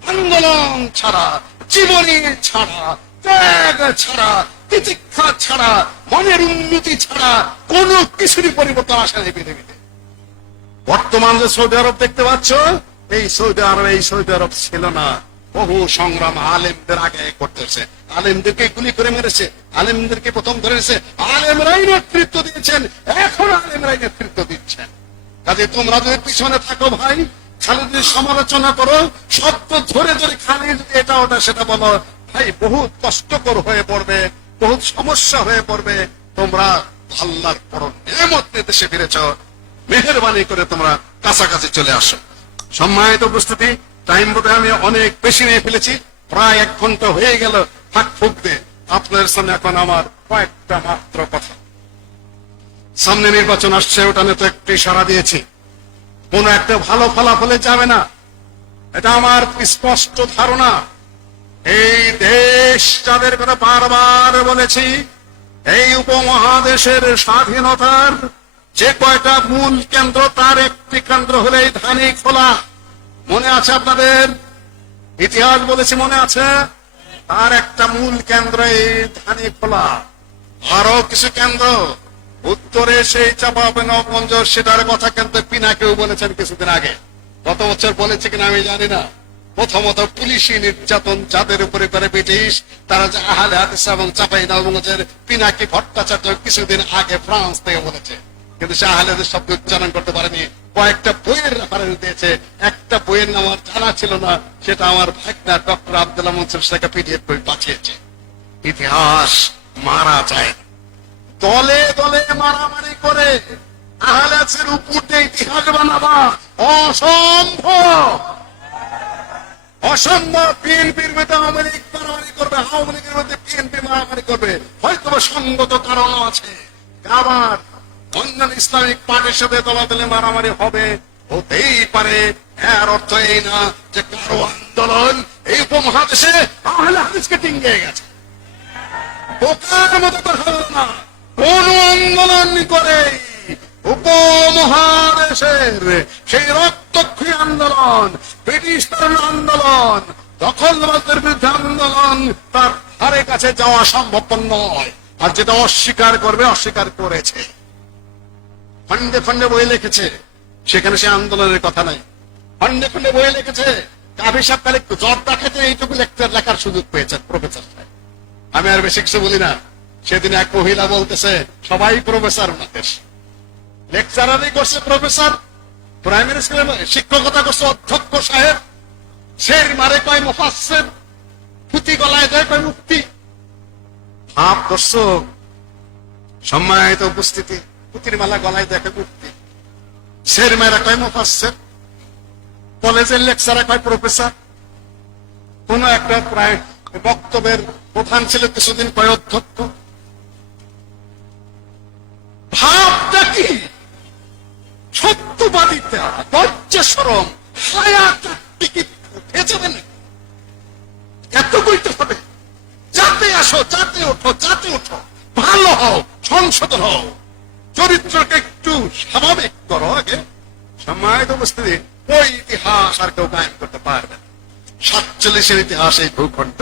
আন্দোলন ছাড়া, জীবনী ছাড়া ত্যাগ ছাড়া, তিতিক্ষা ছাড়া, মনের উন্নতি ছাড়া কোনো কিছুরই পরিবর্তন আসে না এই পৃথিবীতে। বর্তমান যে সৌদি আরব দেখতে পাচ্ছ, এই সৌদি আরব ছিল না। বহু সংগ্রাম আলেমদের আগে করতেছে, আলেমদেরকে গুলি করে মেরেছে, আলেমদেরকে প্রথম ধরেছে, আলেমরাই নেতৃত্ব দিয়েছেন, এখন আলেমরাই নেতৃত্ব দিচ্ছেন। কাজে তোমরা যদি পিছনে থাকো ভাই, খালি যদি সমালোচনা করো, শব্দ ধরে ধরে খালি যদি এটা ওটা সেটা বলো, ভাই বহুত কষ্টকর হয়ে পড়বে, বহুত সমস্যা হয়ে পড়বে। তোমরা আল্লাহর পরম নিয়ামত নিয়ে দেশে ফিরেছ, মেহেরবানি করে তোমরা কাছাকাছি চলে আসো। সম্মানিত উপস্থিতি, টাইম বোধ আমি অনেক বেশি নিয়ে ফেলেছি, প্রায় 1 ঘন্টা হয়ে গেল ফাঁক ফুক দিয়ে। আপনাদের সামনে এখন আমার কয়েকটা মাত্র কথা। সামনে নির্বাচন আসছে, ওটা নিয়ে তো একটু ইশারা দিয়েছি। কোন একটা ভালো ফলাফলে যাবে না, এটা আমার স্পষ্ট ধারণা। এই দেশ যাদের কথা বারবার বলেছি, এই উপমহাদেশের স্বাধীনতার যে কয়টা মূল কেন্দ্র, তার একটি কেন্দ্র হলে এই ধানি খোলা। মনে আছে আপনাদের? ইতিহাস বলেছি, মনে আছে? তার একটা মূল কেন্দ্র এই ধানি খোলা। আরো কিছু কেন্দ্র উত্তরে সেই চাঁপাবনগঞ্জ, সেটার কথা কিন্তু পিনাকেও বলেছেন কিছুদিন আগে। গত বছর বলেছে কিনা আমি জানি না। প্রথমত পুলিশি নির্যাতন যাদের উপরে করে ব্রিটিশ, তারা যে আহলে হাদিস এবং চাঁপাইনবাবগঞ্জের পিনাকি ভট্টাচার্য কিছুদিন আগে ফ্রান্স থেকে বলেছে, কিন্তু সে আহলে হাদিস শব্দ উচ্চারণ করতে পারেনি। কয়েকটা বইয়ের রেফারেন্স দিয়েছে, একটা বইয়ের নাম আমার জানা ছিল না, সেটা আমার ভাগনা ডক্টর আব্দুল্লাহ মনসুর শেখা পিডিএফ বই পাঠিয়েছে। ইতিহাস মারা যায়, দলে দলে মারামারি করে আহলে হাদিসের উপর দিয়ে ইতিহাস বানাবা অসম্ভব। অসম্ভব। বিএনপির মধ্যে আওয়ামী লীগ মারামারি করবে, আওয়ামী লীগের মধ্যে বিএনপি মারামারি করবে, হয়তো সঙ্গত কারণও আছে। আবার অন্যান্য ইসলামিক পার্টির সাথে দলাদলে মারামারি হবে, হতেই পারে। এর অর্থ এই না যে কারো আন্দোলন এই উপমহাদেশে আহলে হাদিসকে টিঙ্গে গেছে। বোকার মতো কথা না, কোন আন্দোলন করে উপমহাদেশের সেই রক্তক্ষয়ী আন্দোলন, ব্রিটিশ আন্দোলন, দখলবাজদের বিরুদ্ধে আন্দোলন, তার ধারে কাছে যাওয়া সম্ভব নয়। আর যেটা অস্বীকার করবে, অস্বীকার করেছে, খন্ডে খন্ডে বই লিখেছে, সেখানে সে আন্দোলনের কথা নাই। খন্ডে খন্ডে বই লিখেছে। কাভি সাহেব খালি জর্দা খেতে এইটুকু লেখার সুযোগ পেয়েছেন প্রফেসর সাহেব। আমি আর বেশি কিছু বলি না। সেদিন এক মহিলা বলতেছে সবাই প্রফেসর ওনাদের, লেকচারারই করছে প্রফেসর, প্রাইমারি স্কুলে শিক্ষকতা করছে অধ্যক্ষ সাহেব, শের মারে কয় মুফাসসির, পুঁতি গলায় দেয় কয় মুফতি। ভাব দর্শক, সম্মানিত উপস্থিতি, পুঁতির মালা গলায় দেখে মুফতি, শের মারা কয় মুফাসসির, কলেজের লেকচারার কয় প্রফেসর। কোন একটা প্রায় বক্তব্যের প্রধান ছিল কিছুদিন কয় অধ্যক্ষ। ভাবটা কি? সত্যবাদিতা, লজ্জা শরম, হায়াত টিকিট উঠে যাবে না, এত বইতে হবে। যাতে আসো, যাতে ওঠো, যাতে ওঠো, ভালো হও, সংশোধন হও, চরিত্রকে একটু স্বাভাবিক করো আগে। সম্মানিত উপস্থিতি, ওই ইতিহাস আর কেউ কায়েম করতে পারবে না। 47-এর ইতিহাস, এই ভূখণ্ড,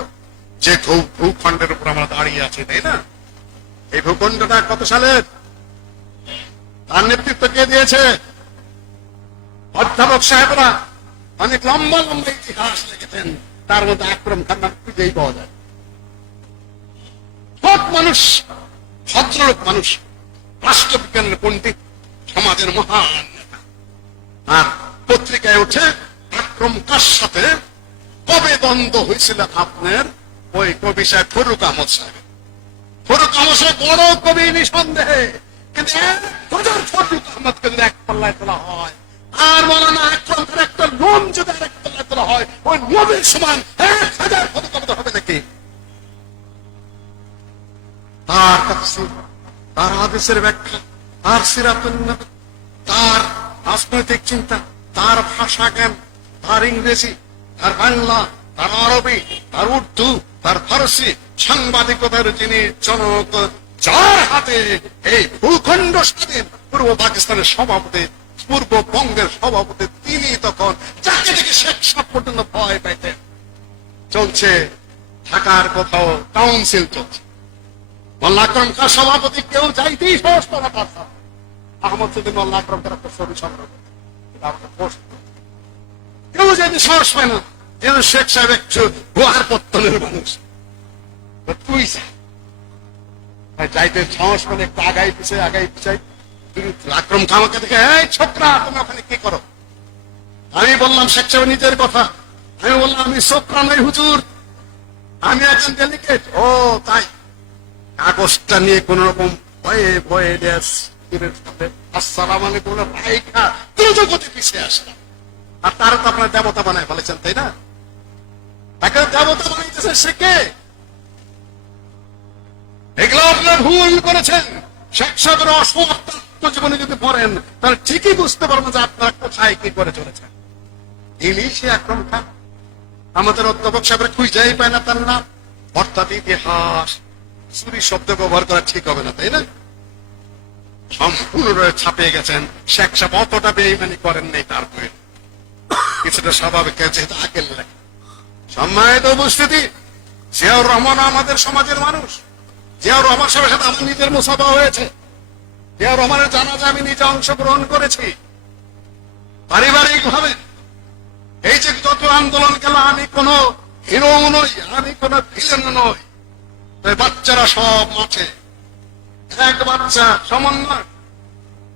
যে ভূখণ্ডের উপর আমরা দাঁড়িয়ে আছি, তাই না? এই ভূখণ্ডটা কত সালের? তার নেতৃত্ব কে দিয়েছে? অধ্যাপক সাহেবরা অনেক লম্বা লম্বা ইতিহাস লিখেছেন, তার মধ্যে আকরম খান নাম খুঁজেই পাওয়া যায়। সৎ মানুষ, ভদ্রলোক মানুষ, রাষ্ট্রবিজ্ঞানের পণ্ডিত, সমাজের মহান নেতা। আর পত্রিকায় উঠে আকরম কার সাথে কবে দ্বন্দ্ব হয়েছিল আপনার ওই কবি সাহেব ফরুক আহমদ সাহেব। ফরুক আহমদ সাহেব বড় কবি নিঃসন্দেহে, কিন্তু 1,000 ফরুক আহমদকে যদি এক পাল্লায় তোলা হয়, আর মৌলানা আকরম খানের একটা নোম যদি আরেক পাল্লায় তোলা হয়, ওই নোমের সমান 1,000 ফরুক আহমদ হবে নাকি? তার তাফসীর, তার হাদিসের ব্যাখ্যা, তার সিরাতুন নবী, তার রাজনৈতিক চিন্তা, তার ভাষা জ্ঞান, তার ইংরেজি, তার বাংলা, তার আরবি, তার উর্দু, তার ফারসি, সাংবাদিকতার যিনি জনক, যার হাতে এই ভূখণ্ড স্বাধীন, পূর্ব পাকিস্তানের সভাপতি, পূর্ববঙ্গের সভাপতি, তিনি তখন যাকে দেখে শেখ সাহেব পর্যন্ত ভয় পাইতেন। চলছে ঢাকার কোথাও কাউন্সিল চলছে, মোল্লা আকরম খান সভাপতি, কেউ যাইতেই সাহস করে না তার সামনে। আহমদ সেদিন মোল্লা আকরম খান একটা ছবি সংগ্রহ করে এটা আমাকে পোস্ট করছে। কেউ যাইতে সাহস পায় না, যেন শেখ সাহেব একটু গোয়ার পত্তনের মানুষ। তুই যাইতে সাহস মানে একটু আগাই পিছাই। আকরম খান আমাকে দেখে, এই ছোকরা তুমি ওখানে কি করো? আমি বললাম শেখ সাহেব নিজের কথা, আমি বললাম আমি ছোকরা নই হুজুর, আমি একজন ডেলিগেট। ও তাই? কাগজটা নিয়ে কোন রকম ভয়ে আসসালাম আলাইকুম ভাইখা দ্রুতগতি পিছিয়ে আসলাম। আর তারা তো আপনার দেবতা বানায় ফেলেছেন, তাই না? তাকে দেবতা বানাইতেছে সে কে? এগুলো আপনার ভুল করেছেন। শেখ সাহেবের অসমাপ্ত জীবনে যদি পড়েন তাহলে ঠিকই বুঝতে পারবেন যে আপনারা কোথায় কি করে চলেছেন। ইলিশে আকরম খান আমাদের অধ্যাপক সাহেবের খুঁজেই পায় না তার নাম। অর্থাৎ ইতিহাস চুরি শব্দ ব্যবহার করা ঠিক হবে না, তাই না? সম্পূর্ণ ছাপিয়ে গেছেন। শেখ সাহেব অতটা বেইমানি করেন নাই, তারপরে কিছুটা স্বাভাবিক যেহেতু আকেল লাগে। সম্মানিত উপস্থিতি, জিয়াউর রহমান আমাদের সমাজের মানুষ। জিয়াউর রহমান সাহেবের সাথে আমার নিজের মুসাফা হয়েছে। জিয়াউর রহমানের জানাজা আমি নিজে অংশগ্রহণ করেছি পারিবারিক ভাবে। এই যে যত আন্দোলন গেল, আমি কোন হিরো নই, আমি কোন ভিলেন নই। বাচ্চারা সব মাঠে, এক বাচ্চা সমন্বয়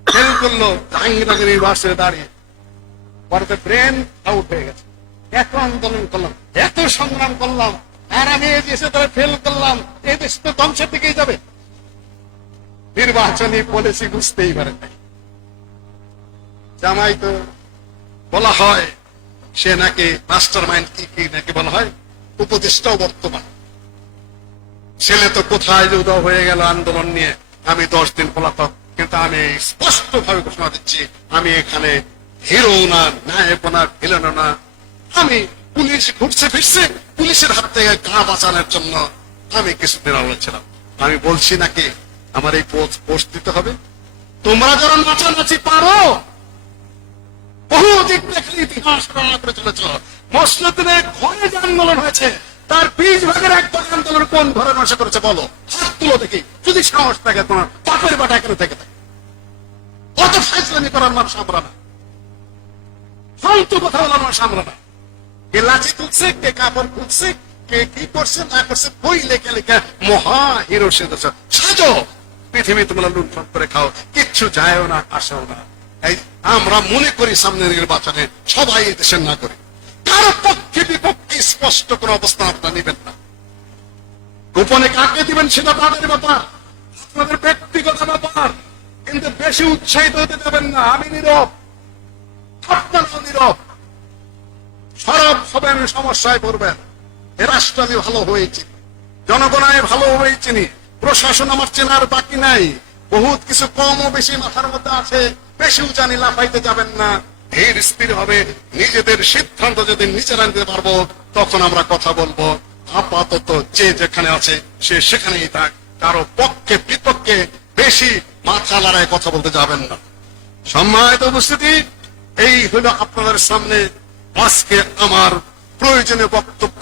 ফেল করলো জাহাঙ্গীরনগরের বাসে দাঁড়িয়ে, পরে ব্রেন আউট হয়ে গেছে। এত আন্দোলন করলাম, এত সংগ্রাম করলাম, আর আমি এই দেশে তারা ফেল করলাম, এই দেশ তো ধ্বংসের দিকেই যাবে। নির্বাচনী পলিসি বুঝতেই পারে নাই। জামাই তো বলা হয় সে নাকি মাস্টার মাইন্ড, কি নাকি বলা হয় উপদেষ্টাও বর্তমান। ছেলে তো কোথায় যে উদাও হয়ে গেল আন্দোলন নিয়ে। আমি 10 দিন পলাতক, কিন্তু আমি স্পষ্ট ভাবে ঘোষণা দিচ্ছি, আমি এখানে হিরো না, নায়ক না, ভিলেন না। আমি পুলিশ ঘুরছে ফিরছে, পুলিশের হাত থেকে গা বাঁচানোর জন্য আমি কিছুদিন আলোচনা ছিলাম। আমি বলছি নাকি আমার এই পোস্ট দিতে হবে? তোমরা যারা নাচানাচি পারো, বহু দিক দেখলে ইতিহাস বর্ণনা করে চলেছ। মসজিদে ঘরে যে আন্দোলন হয়েছে তার 20 ভাগের 1 ভাগ আন্দোলন কোন ঘরের মানুষ করেছে বলো? হাত তুলো দেখি, যদি সাহস থাকে তোমার পাপের বাটা এখানে থেকে থাকে। কত ফাইজলামি করার মানুষ আমরা না, ফালতু কথা বলার মানুষ আমরা না। কে লাচি তুলছে, কে কাপড় খুলছে, কে কি করছে না করছে, বই লেখে লেখা মহা হিরো সেজেছ। সাজো, পৃথিবী তোমরা লুণ্ঠন করে খাও, কিচ্ছু যায়ও না আসেও না। আমরা মনে করি সামনে নির্বাচনে সবাই দেশের না করে, কারো পক্ষে বিপক্ষে স্পষ্ট কোন অবস্থান আপনারা নেবেন না। গোপনে কাকে দিবেন সেটা তাদের ব্যাপার, আপনাদের ব্যক্তিগত ব্যাপার, কিন্তু বেশি উৎসাহিত হতে দেবেন না। আমি নীরব, আপনারাও নীরব। সরব হবেন, সমস্যায় পড়বেন। এ রাষ্ট্র আমি ভালো হয়েছি, জনগণ আমি ভালো হয়েছি, প্রশাসন আমার চেনার বাকি নাই। বহুত কিছু কম ও বেশি মাথার মধ্যে আছে, বেশিও জানি, লাফাইতে যাবেন না। ধীর স্থির হবে, নিজেদের সিদ্ধান্ত যদি নিজেরা নিতে পারবো তখন আমরা কথা বলবো। আপাতত যে যেখানে আছে সে সেখানেই থাক, কারো পক্ষে বিপক্ষে বেশি মাথা লড়াই কথা বলতে যাবেন না। সম্মানিত উপস্থিতি, এই হলো আপনাদের সামনে আজকে আমার প্রয়োজনীয় বক্তব্য।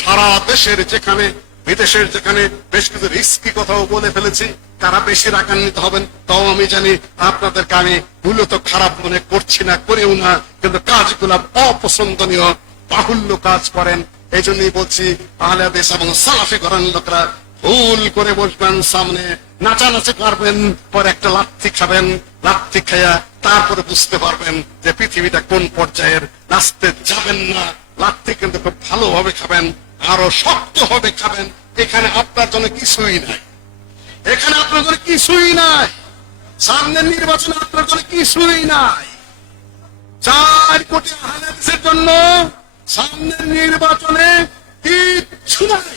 সারা দেশের যেখানে বিদেশের যেখানে বেশ কিছু রিস্কি কথাও বলে ফেলেছি, তারা বেশি রাগান্বিত হবেন তাও আমি জানি। আপনাদেরকে আমি মূলত খারাপ মনে করছি না, করেও না, কিন্তু কাজগুলো অপছন্দনীয়, বাহুল্য কাজ করেন। এই জন্যই বলছি, আহলে হাদিস এবং সালাফি ঘরানার লোকরা ভুল করে বসবেন সামনে, নাচানাচি করবেন, পরে একটা লাথি খাবেন, লাথি খাইয়া তারপরে বুঝতে পারবেন যে পৃথিবীটা কোন পর্যায়ের। নাচতে যাবেন না, লাথি কিন্তু খুব ভালোভাবে খাবেন, আরো শক্ত হবে খাবেন। এখানে আপনার জন্য কিছুই নাই, এখানে আপনার জন্য কিছুই নাই। সামনের নির্বাচনে আপনার জন্য কিছুই নাই। 4 কোটি আহলে হাদিসের জন্য সামনের নির্বাচনে কিচ্ছু নাই।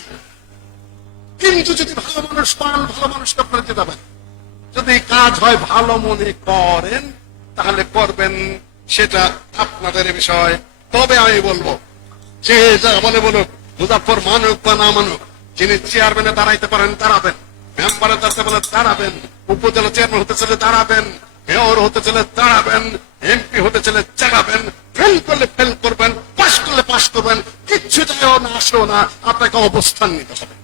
কিন্তু যদি ভালো মানুষ পান, ভালো মানুষকে আপনারা জেতাবেন। যদি কাজ হয় ভালো মনে করেন তাহলে করবেন, সেটা আপনাদের বিষয়। তবে আমি বলবো, যে যা বলে বলুক, মুজাফফর মানুক বা না মানুক, যিনি চেয়ারম্যানে দাঁড়াইতে পারেন দাঁড়াবেন, মেম্বারে দাঁড়াতে বলে দাঁড়াবেন, উপজেলা চেয়ারম্যান হতে চলে দাঁড়াবেন, মেয়র হতে চলে দাঁড়াবেন, এমপি হতে চলে দাঁড়াবেন। ফেল করলে ফেল করবেন, পাস করলে পাস করবেন, কিচ্ছু যায়ও না আসেও না, আপনাকে অবস্থান নিতে হবে।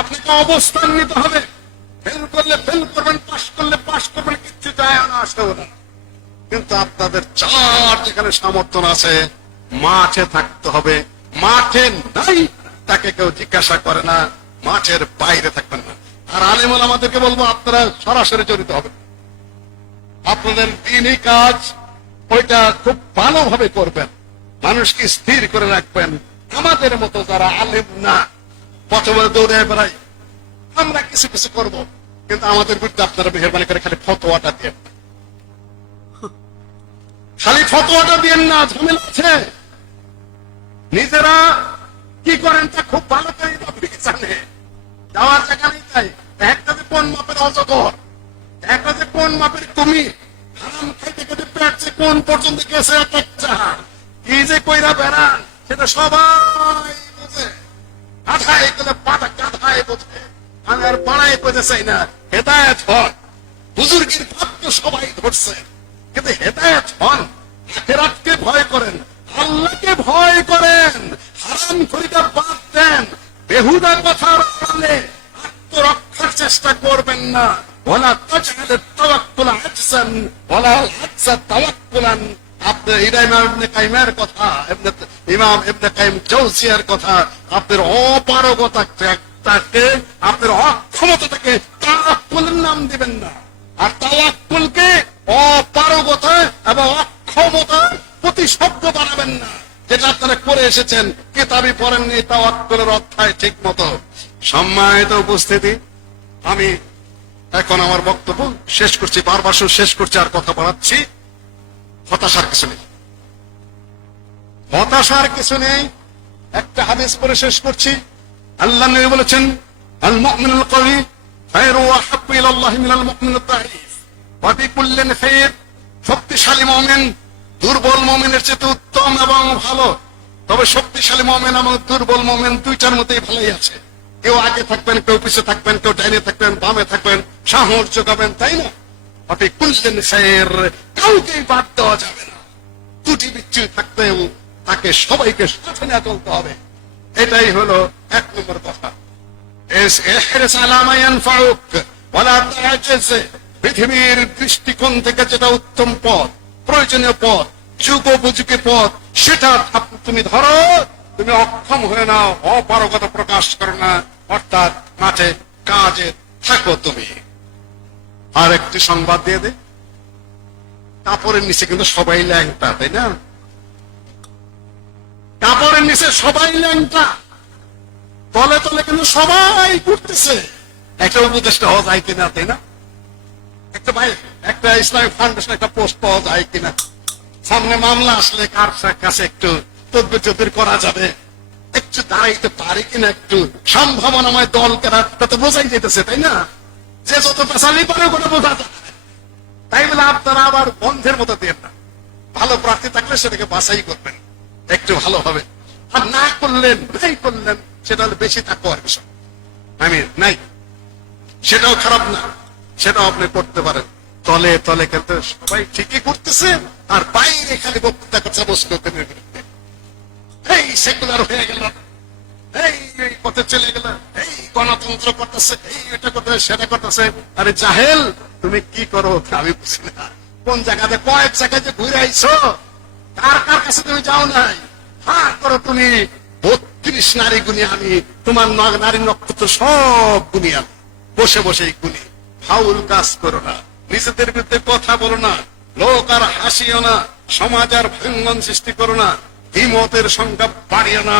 আপনাকে অবস্থান নিতে হবে। ফেল করলে ফেল করবেন, পাশ করলে পাশ করবেন, কিচ্ছু যায় না, আসেও না। কিন্তু আপনাদের চার যেখানে সামর্থ্য আছে, মাঠে থাকতে হবে। মাঠে নাই তাকে কেউ জিজ্ঞাসা করে না, মাঠের বাইরে থাকবেন না। আর আলেম ওলামাদেরকে বলবো, আপনারা সরাসরি জড়িত হবেন। আপনাদের দিনই কাজ ওইটা খুব ভালোভাবে করবেন, মানুষকে স্থির করে রাখবেন। আমাদের মতো যারা আলেম না, পথে দৌড়ে বেড়াই, আমরা কিছু কিছু করব, কিন্তু আমাদের বিরুদ্ধে আপনারা মেহরবানি করে খালি ফতোয়াটা দিয়ে, খালি ফতোয়াটা দিয়েন না, ঝামেলা আছে। নিজেরা কি করেন তা খুব ভালো করে আপনি জানে। যাওয়ার জায়গা নেই, তাই একটা যে কোন মাপের অজগর, একটা যে কোন মাপের কুমির, হারাম খাইতে খেতে পেট যে কোন পর্যন্ত গেছে, একটা কি যে কইরা বেড়ান সেটা সবাই বোঝে। গাধায় গেলে পাতা গাধায় বোঝে। আমি আর পাড়ায় বোঝে চাই না। হেদায়েত হন, বুজুর্গের ভাব তো সবাই ধরছে, কিন্তু হেদায়েত হন। আখিরাতকে ভয় করেন, আল্লাহকে ভয় করেন, হারাম খরিদা বাদ দেন, বেহুদা কথার আড়ালে আত্মরক্ষার চেষ্টা করবেন না। ওয়ালা তাজআল তাওয়াক্কুল আজসান ওয়ালা আজসা তাওয়াক্কুলান। আপনার ইমাম ইবনে কাইমের কথা, ইমাম ইবনে কাইম জাওজিয়ার কথা, আপনার অপারগতাকে, আপনার অক্ষমতাটাকে তাওয়াক্কুলের নাম দিবেন না। আর তাওয়াক্কুলকে অপারগতা এবং অক্ষমতার প্রতিশব্দ বানাবেন না, যেটা আপনারা করে এসেছেন। কিতাবই পড়েননি তাওয়াক্কুলের অধ্যায় ঠিক মতো। সম্মানিত উপস্থিতি, আমি এখন আমার বক্তব্য শেষ করছি, বারবার শেষ করছি, আর কথা বাড়াচ্ছি। হতাশার কিছু নেই, হতাশার কিছু নেই। একটা হাদিস পড়ে শেষ করছি। আল্লাহ নবী বলেছেন, আল মুমিনুল কওয়ি খায়রু ওয়া হাব্বু ইলাল্লাহি মিনাল মুমিনিদ দাঈফ ওয়া বিকুল্লিন খায়র। শক্তিশালী মুমিন দুর্বল মুমিনের চেয়ে উত্তম এবং ভালো। তবে শক্তিশালী মুমিন এবং দুর্বল মুমিন দুইটার মধ্যেই ভালোই আছে। কেউ আগে থাকবেন, কেউ পিছে থাকবেন, কেউ ডাইনে থাকবেন, বামে থাকবেন, সাহস যোগাবেন, তাই না? আপনি কুল্লেন খায়র, কাউকেই বাদ দেওয়া যাবে না। ত্রুটি বিচ্যুতি থাকতেও তাকে সবাইকে সাথে নিয়ে চলতে হবে। এটাই হলো এক নম্বর কথা। ইহরিস আলা মা ইয়ানফাউক ওয়ালা তাআজিজ। পৃথিবীর দৃষ্টিকোণ থেকে যেটা উত্তম পথ, প্রয়োজনীয় পথ, যুগোপযোগী পথ, সেটা তুমি ধরো। তুমি অক্ষম হয়ে নাও, অপারগতা প্রকাশ করো না, অর্থাৎ মাঠে কাজে থাকো তুমি। আর একটি সংবাদ দিয়ে দে, কাপড়ের নিচে কিন্তু সবাই ল্যাংটা, তাই না? কাপড়ের নিচে সবাই ল্যাংটা, তলে তলে কিন্তু সবাই ঘুরতেছে। একটা উপদেষ্টা হওয়া যায় কিনা, তাই না? একটা ভাই, একটা ইসলামিক ফাউন্ডেশন একটা পোস্ট পাওয়া যায় কিনা, সামনে মামলা আসলে কার কাছে একটু তদবির চদবির করা যাবে, একটু দাঁড়াইতে পারি কিনা, একটু সম্ভাবনাময় দল কেনা, তাতে বোঝাই যেতেছে, তাই না? যে যত পেশালি পারে ওটা বোঝা যায়। তাই বলে আপনারা আবার বন্ধের মতো দিয়ে না। ভালো প্রার্থী থাকলে সেটাকে বাছাই করবেন একটু ভালো হবে, আর না করলেন, নাই করলেন, সেটা হলে বেশি থাকবো আর বিষয়। আমি নাই, সেটাও খারাপ না, সেটাও আপনি করতে পারেন। তলে তলে কিন্তু সবাই ঠিকই করতেছে, আর বাইরে খালি বক্তৃতা করছে মুসলিমদের বিরুদ্ধে। এই সেকুলার হয়ে গেল, এই পথে চলে গেল, এই গণতন্ত্র করতেছে, এই এটা করতেছে, সেটা করতেছে। আরে জাহেল, তুমি কি করো আমি বুঝি না। কোন জায়গাতে কয়েক জায়গায় যে ঘুরে আইছো, কার কার কাছে তুমি যাও নাই? হ্যাঁ করো তুমি 32 নারী গুনি, আমি তোমার নারী নক্ষত্র সব গুনি, আমি বসে বসেই গুনি। ফাউল কাজ করো না, নিজেদের বিরুদ্ধে কথা বলো না, লোক আর হাসিও না, সমাজ আর ভাঙ্গন সৃষ্টি করো না, দ্বিমতের সংখ্যা বাড়িও না।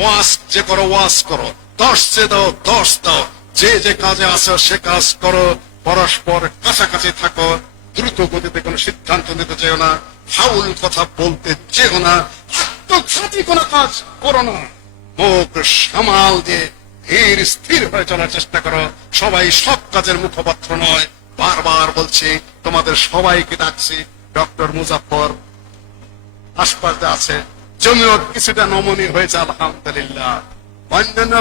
ওয়াজ যে করো ওয়াজ করো, 10 যে দাও 10 দাও, যে যে কাজে আছো সে কাজ করো, পরস্পর কাছাকাছি থাকো, দ্রুত গতিতে কোনো সিদ্ধান্ত নিতে চেও না, ফাউল কথা বলতে চেও না, আত্মঘাতী কোনো কাজ করো না। মুখ সামাল দিয়ে ধীর স্থির হয়ে চলার চেষ্টা করো। সবাই সব কাজের মুখপাত্র নয়, বারবার বলছি, তোমাদের সবাইকে ডাকছি। ডক্টর মুজাফফর আশপাশে আছে, জমিয়ত কিছুটা নমনীয় হয়েছে আলহামদুলিল্লাহ। অন্যান্য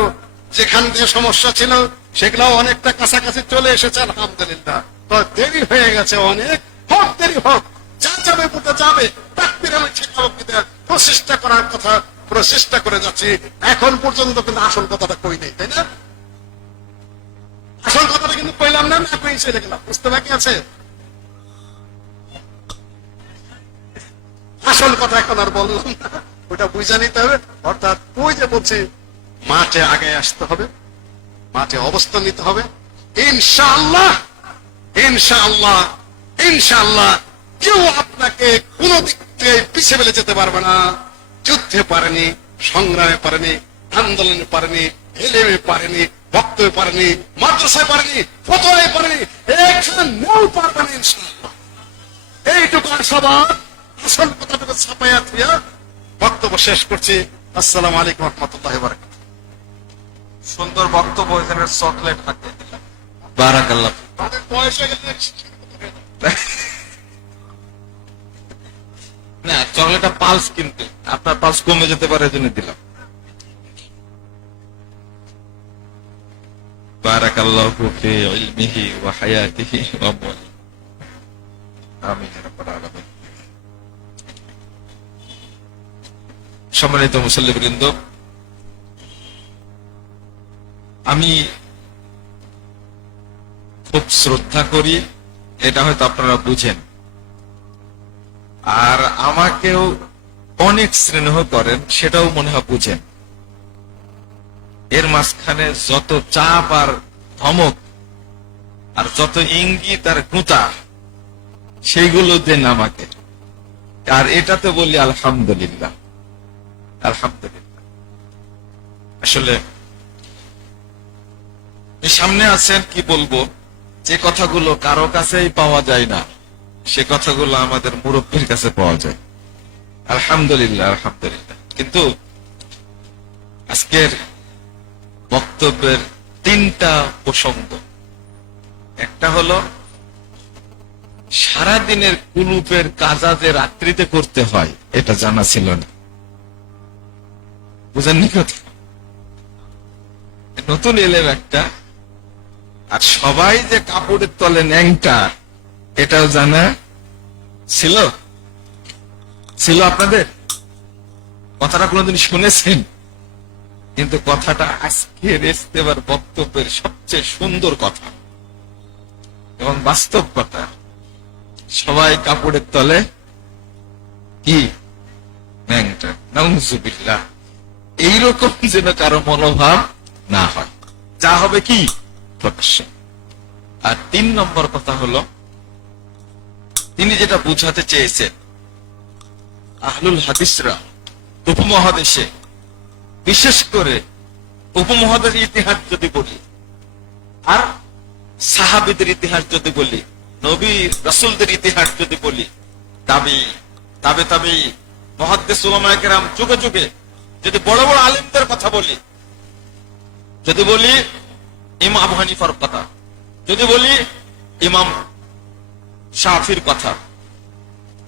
যেখান থেকে সমস্যা ছিল সেগুলো অনেকটা কাছাকাছি চলে এসেছে আলহামদুলিল্লাহ। তো দেরি হয়ে গেছে অনেক, হোক দেরি হোক, যা যাবে বুঝতে যাবে। তাকবীর আমি প্রচেষ্টা করার কথা পুরো চেষ্টা করে যাচ্ছি, এখন পর্যন্ত কিন্তু আসল কথাটা কই নেই, তাই না? আসল কথাটা কিন্তু কইলাম না, না কই চলে গেলাম, বুঝতে বাকি আছে? আসল কথা এখন আর বললাম না, ওটা বুঝে নিতে হবে। অর্থাৎ ওই যে বলছি, মাঠে আগে আসতে হবে, মাঠে অবস্থান নিতে হবে। ইনশাআল্লাহ, ইনশাআল্লাহ, ইনশাআল্লাহ কেউ আপনাকে কোন দিক থেকে পিছিয়ে ফেলে যেতে পারবে না। যুদ্ধে পারেনি, সংগ্রামে পারেনি, আন্দোলনে পারেনি, এলেমে পারেনি, বক্তব্যে পারেনি, মাদ্রাসায় পারেনি, ফতোয়ায় পারেনি, এখানেও পারবে না ইনশাআল্লাহ। এইটুকু আশাবাদ, আসল কথাটুকু ছাপাইয়া থুইয়া বক্তব্য শেষ করছি। আসসালামু আলাইকুম ওয়া রাহমাতুল্লাহি ওয়া বারাকাতুহু। সুন্দর বক্তব্য, এখানে চকলেট হাতে দিলাম। বারাকাল্লাহ। তাদের বয়স হয়ে গেলে না, চকলেটটা পালস, কিন্তু আপনার পালস কমে যেতে পারে, জন্য দিলাম। বারাকাল্লাহু ফি ইলমিহি ওয়া হায়াতিহি ওয়া আমওয়ালিহি। আমিন ইয়া রাব্বাল আলামিন। সম্মানিত মুসল্লিবৃন্দ, আমি খুব শ্রদ্ধা করি, এটা হয়তো আপনারা বুঝেন, আর আমাকেও অনেক স্নেহ করেন, সেটাও মনে হয় বুঝেন। এর মাঝখানে যত চাপ আর ধমক আর যত ইঙ্গিত আর গুঁতা, সেইগুলো দেন আমাকে, আর এটাতে বলি আলহামদুলিল্লাহ, আলহামদুলিল্লাহ। আসলে সামনে আছেন, কি বলবো, যে কথাগুলো কারো কাছেই পাওয়া যায় না, সে কথাগুলো আমাদের মুরব্বীর কাছে পাওয়া যায়। আলহামদুলিল্লাহ, আলহামদুলিল্লাহ। কিন্তু আজকের বক্তব্যের তিনটা প্রসঙ্গ। একটা হলো সারাদিনের কুলুপের কাজা যে রাত্রিতে করতে হয়, এটা জানা ছিল না। বুঝেননি কথা? নতুন এলেম একটা। আর সবাই যে কাপড়ের তলে ন্যাংটা, এটাও জানা ছিল? ছিল আপনাদের? কথাটা কোনোদিন শুনেছেন? কিন্তু কথাটা আজকের ইস্তেমার বক্তব্যের সবচেয়ে সুন্দর কথা এবং বাস্তব কথা। সবাই কাপড়ের তলে কি ন্যাংটা, নাউযুবিল্লাহ। এইরকম যেন কারো মনোভাব না হয়, যা হবে কি প্রকাশ্য। আর 3 নম্বর কথা হলো, তিনি যেটা বুঝাতে চেয়েছেন, আহলুল হাদিসরা উপমহাদেশে, বিশেষ করে উপমহাদেশের ইতিহাস যদি বলি, আর সাহাবীদের ইতিহাস যদি বলি, নবী রাসূলদের ইতিহাস যদি বলি, তাবে মুহাদ্দিস উলামায়ে কেরাম যুগে যুগে যদি বড় বড় আলেমদের কথা বলি, যদি বলি ইমাম আবু হানিফার কথা, যদি বলি ইমাম শাফির কথা,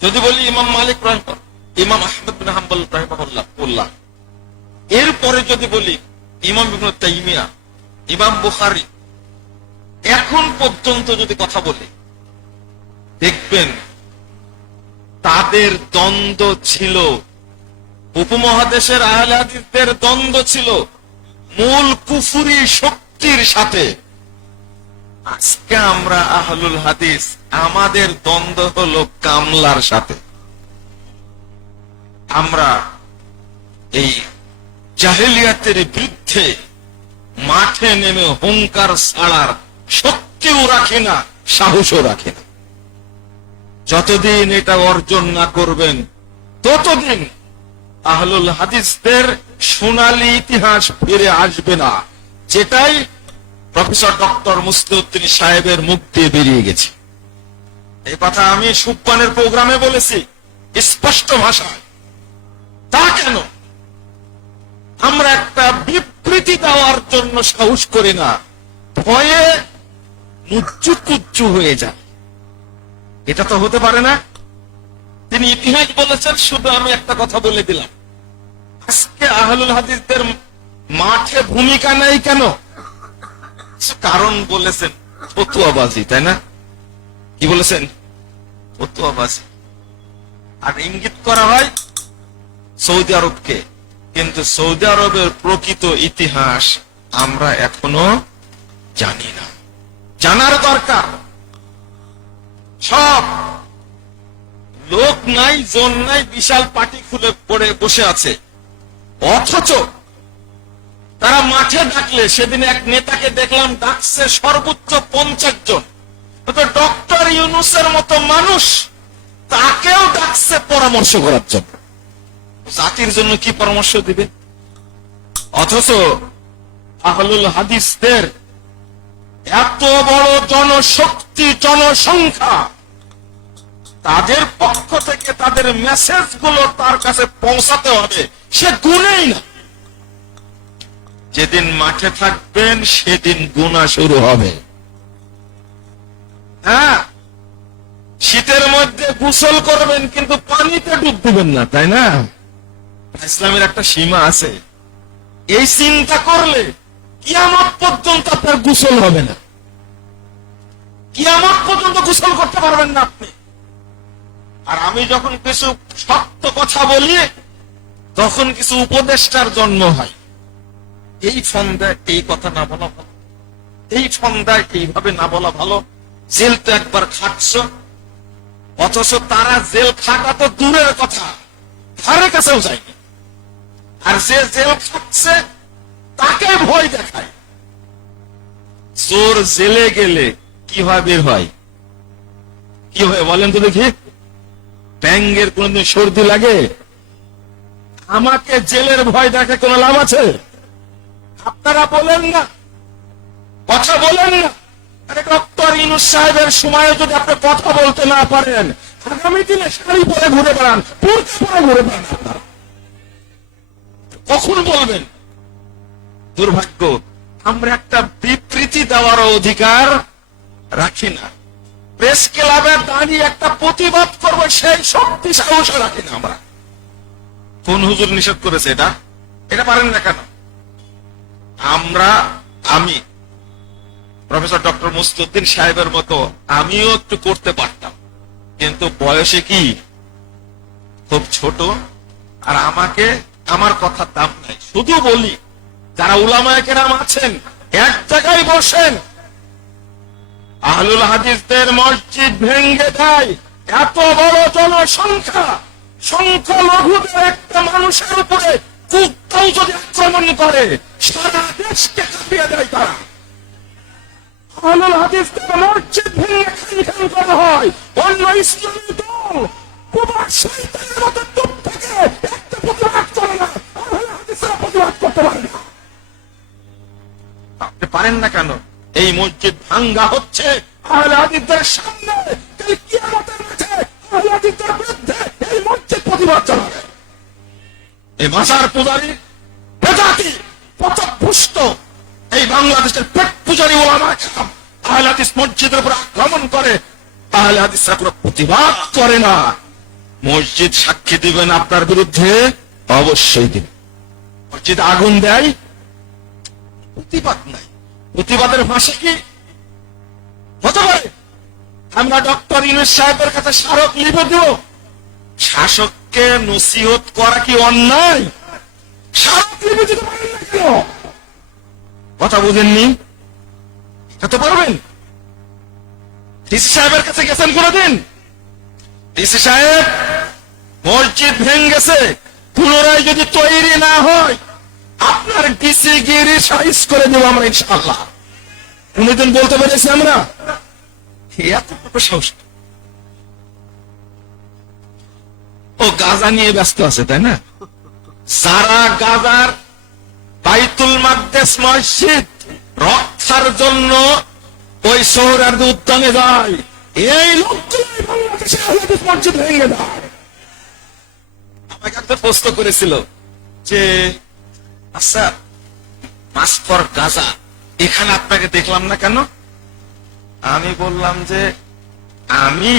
যদি বলি ইমাম মালিক রাহিমাহুল্লাহ, ইমাম আহমদ বিন হাম্বল রাহিমাহুল্লাহ, এরপরে যদি বলি ইমাম ইবনে তাইমিয়া, ইমাম বুখারী, এখন পর্যন্ত যদি কথা বলি, দেখবেন তাদের দ্বন্দ্ব ছিল, উপমহাদেশের আহলে হাদিসদের দ্বন্দ্ব ছিল মূল কুফরি শক্তির সাথে। আজকে আমরা আহলুল হাদিস, আমাদের দ্বন্দ্ব হলো কামলার সাথে। আমরা এই জাহেলিয়াতের বিরুদ্ধে মাঠে নেমে হুঙ্কার ছাড়ার শক্তিও রাখি না, সাহসও রাখি না। যতদিন এটা অর্জন না করবেন, ততদিন আহলুল হাদিসদের সোনালী ইতিহাস ফিরে আসবে না, যেটাই প্রফেসর ডক্টর মুসলিউদ্দিন সাহেবের মুখ দিয়ে বেরিয়ে গেছে। এই কথা আমি সুবহানের প্রোগ্রামে বলেছি স্পষ্ট ভাষায়। তা কেন আমরা একটা বিবৃতি দেওয়ার জন্য সাহস করি না, ভয়ে মুচ্চু কুচ্চু হয়ে যায়? এটা তো হতে পারে না। তিনি ইতিহাস বলেছেন, শুধু আমি একটা কথা বলে দিলাম, আজকে আহলুল হাদিসদের মাঠে ভূমিকা নেই কেন? কারণ বলেছেন ফতুয়াবাজি, তাই না? কি বলেছেন? ফতুয়াবাজি। আর ইঙ্গিত করা হয় সৌদি আরবকে, কিন্তু সৌদি আরবের প্রকৃত ইতিহাস আমরা এখনো জানি না, জানার দরকার। সব লোক নাই, জন নাই, বিশাল পার্টি খুলে পড়ে বসে আছে, অথচ তারা মাঠে ডাকলে, সেদিন এক নেতাকে দেখলাম ডাকছে সর্বোচ্চ 50 জন। ডক্টর ইউনূসের মতো মানুষ তাকেও ডাকছে পরামর্শ করার জন্য। জাতির জন্য কি পরামর্শ দিবে? অথচ আহলুল হাদিসদের এত বড় জনশক্তি, জনসংখ্যা, তাদের পক্ষ থেকে তাদের মেসেজ গুলো তার কাছে পৌঁছাতে হবে, সে গুনেই না। যেদিন মাঠে থাকবেন সেদিন গুনাহ শুরু হবে। হ্যাঁ, শীতের মধ্যে গোসল করবেন কিন্তু পানিতে ডুব দিবেন না, তাই না? ইসলামের একটা সীমা আছে। এই চিন্তা করলে কিয়ামত পর্যন্ত আপনার গোসল হবে না, কিয়ামত পর্যন্ত গোসল করতে পারবেন না আপনি। আর আমি যখন কিছু শক্ত কথা বলি তখন কিছু উপদেষ্টার জন্ম হয়। এই ফন্দায় এই কথা না বলা ভালো, এই ফন্দায় এইভাবে না বলা ভালো। জেল তো একবার খাটছ, অথচ তারা জেল খাটা তো দূরের কথা, ধারে কাছেও যায়নি। আর যে জেল খাটছে তাকে ভয় দেখায়। চোর জেলে গেলে কি হয়, বের হয় কি হয় বলেন তো দেখি? ব্যাঙ্গের কোনদিন সর্দি লাগে? আমাকে জেলের ভয় দেখে কোনো লাভ আছে? আপনারা বলেন না, কথা বলেন না। আরে ডক্টর ইউনূস সাহেবের সময় যদি আপনি কথা বলতে না পারেন, আগামী দিনে শাড়ি পরে ঘুরে বেড়ান, বুরকা পরে ঘুরে বেড়ান, আপনারা কখন বলবেন? দুর্ভাগ্য, আমরা একটা বিবৃতি দেওয়ার অধিকার রাখি না। প্রেস ক্লাবে দাঁড়িয়ে একটা প্রতিবাদ করবো সেই শক্তি সাহস রাখি না আমরা। কোন হুজুর নিষেধ করেছে এটা? এটা পারেন না কেন? আমি প্রফেসর ডক্টর মুস্তাউদ্দিন সাহেবের মতো আমিও একটু করতে পারতাম, কিন্তু বয়সে কি খুব ছোট, আর আমাকে আমার কথার দাম নাই। শুধু বলি, যারা উলামায়ে কেরাম আছেন এক জায়গায় বসেন, আহলুল হাদিসদের মসজিদ ভেঙ্গে দেয় এত বড় জনসংখ্যা, সংখ্যালঘুদের একটা মানুষের উপরে কুত্তাও যদি আক্রমণ করে সারা দেশকে কাঁপিয়ে দেয় তারা। আহলুল হাদিসদের মসজিদ ভেঙে খান খান করা হয়, অন্য ইসলামী দল কুবার শয়তানের মতো চুপ থেকে একটা প্রতিবাদ করে না। আহলুল হাদিসরা প্রতিবাদ করতে পারে না। আপনি পারেন না কেন? এই মসজিদ ভাঙ্গা হচ্ছে আহলে হাদিসদের সামনে, কাল কিয়ামতের মাঠে আহলে হাদিসদের বিরুদ্ধে এই মসজিদ প্রতিবাদ চালাবে। এই মাজার পূজারী প্রজাতি পথভ্রষ্ট এই বাংলাদেশের পেট পূজারী ওলামায়ে কেরাম আহলে হাদিস মসজিদের উপর আক্রমণ করে, আহলে হাদিসরা কোনো প্রতিবাদ করে না। মসজিদ সাক্ষী দিবেন আপনার বিরুদ্ধে, অবশ্যই দিবেন। মসজিদ আগুন দেয়, প্রতিবাদ নাই। প্রতিবাদের ভাষা কি হতে পারে? আমরা ডক্টর ইউনূস সাহেবের কাছে স্মারক লিখে দেব? শাসককে নসিহত করা কি অন্যায়? স্মারক লিখে দিতে পারেন না কেন? কথা বুঝেননি? এটা তো পারবেন। ডিসি সাহেবের কাছে গেছেন কোনদিন? ডিসি সাহেব, মসজিদ ভেঙে গেছে, পুনরায় যদি তৈরি না হয় আপনার ডিসি গিরি সাইজ করে দেব আমরা ইনশাআল্লাহ। কোনদিন বলতে পেরেছি আমরা? এতটুকু সাহস। ও গাজা নিয়ে ব্যস্ত আছে, তাই না? সারা গাজার বাইতুল মাকদেস মসজিদ রক্ষার জন্য ওই শহরের উদ্যানে যায়, এই লোকগুলোই বাংলাদেশে আহলে হাদিস মসজিদ ভেঙে দেয়। আমাকে একটা প্রশ্ন করেছিল যে, আচ্ছা মাস্ক ফর গাজা এখানে আপনাকে দেখলাম না কেন? আমি বললাম যে আমি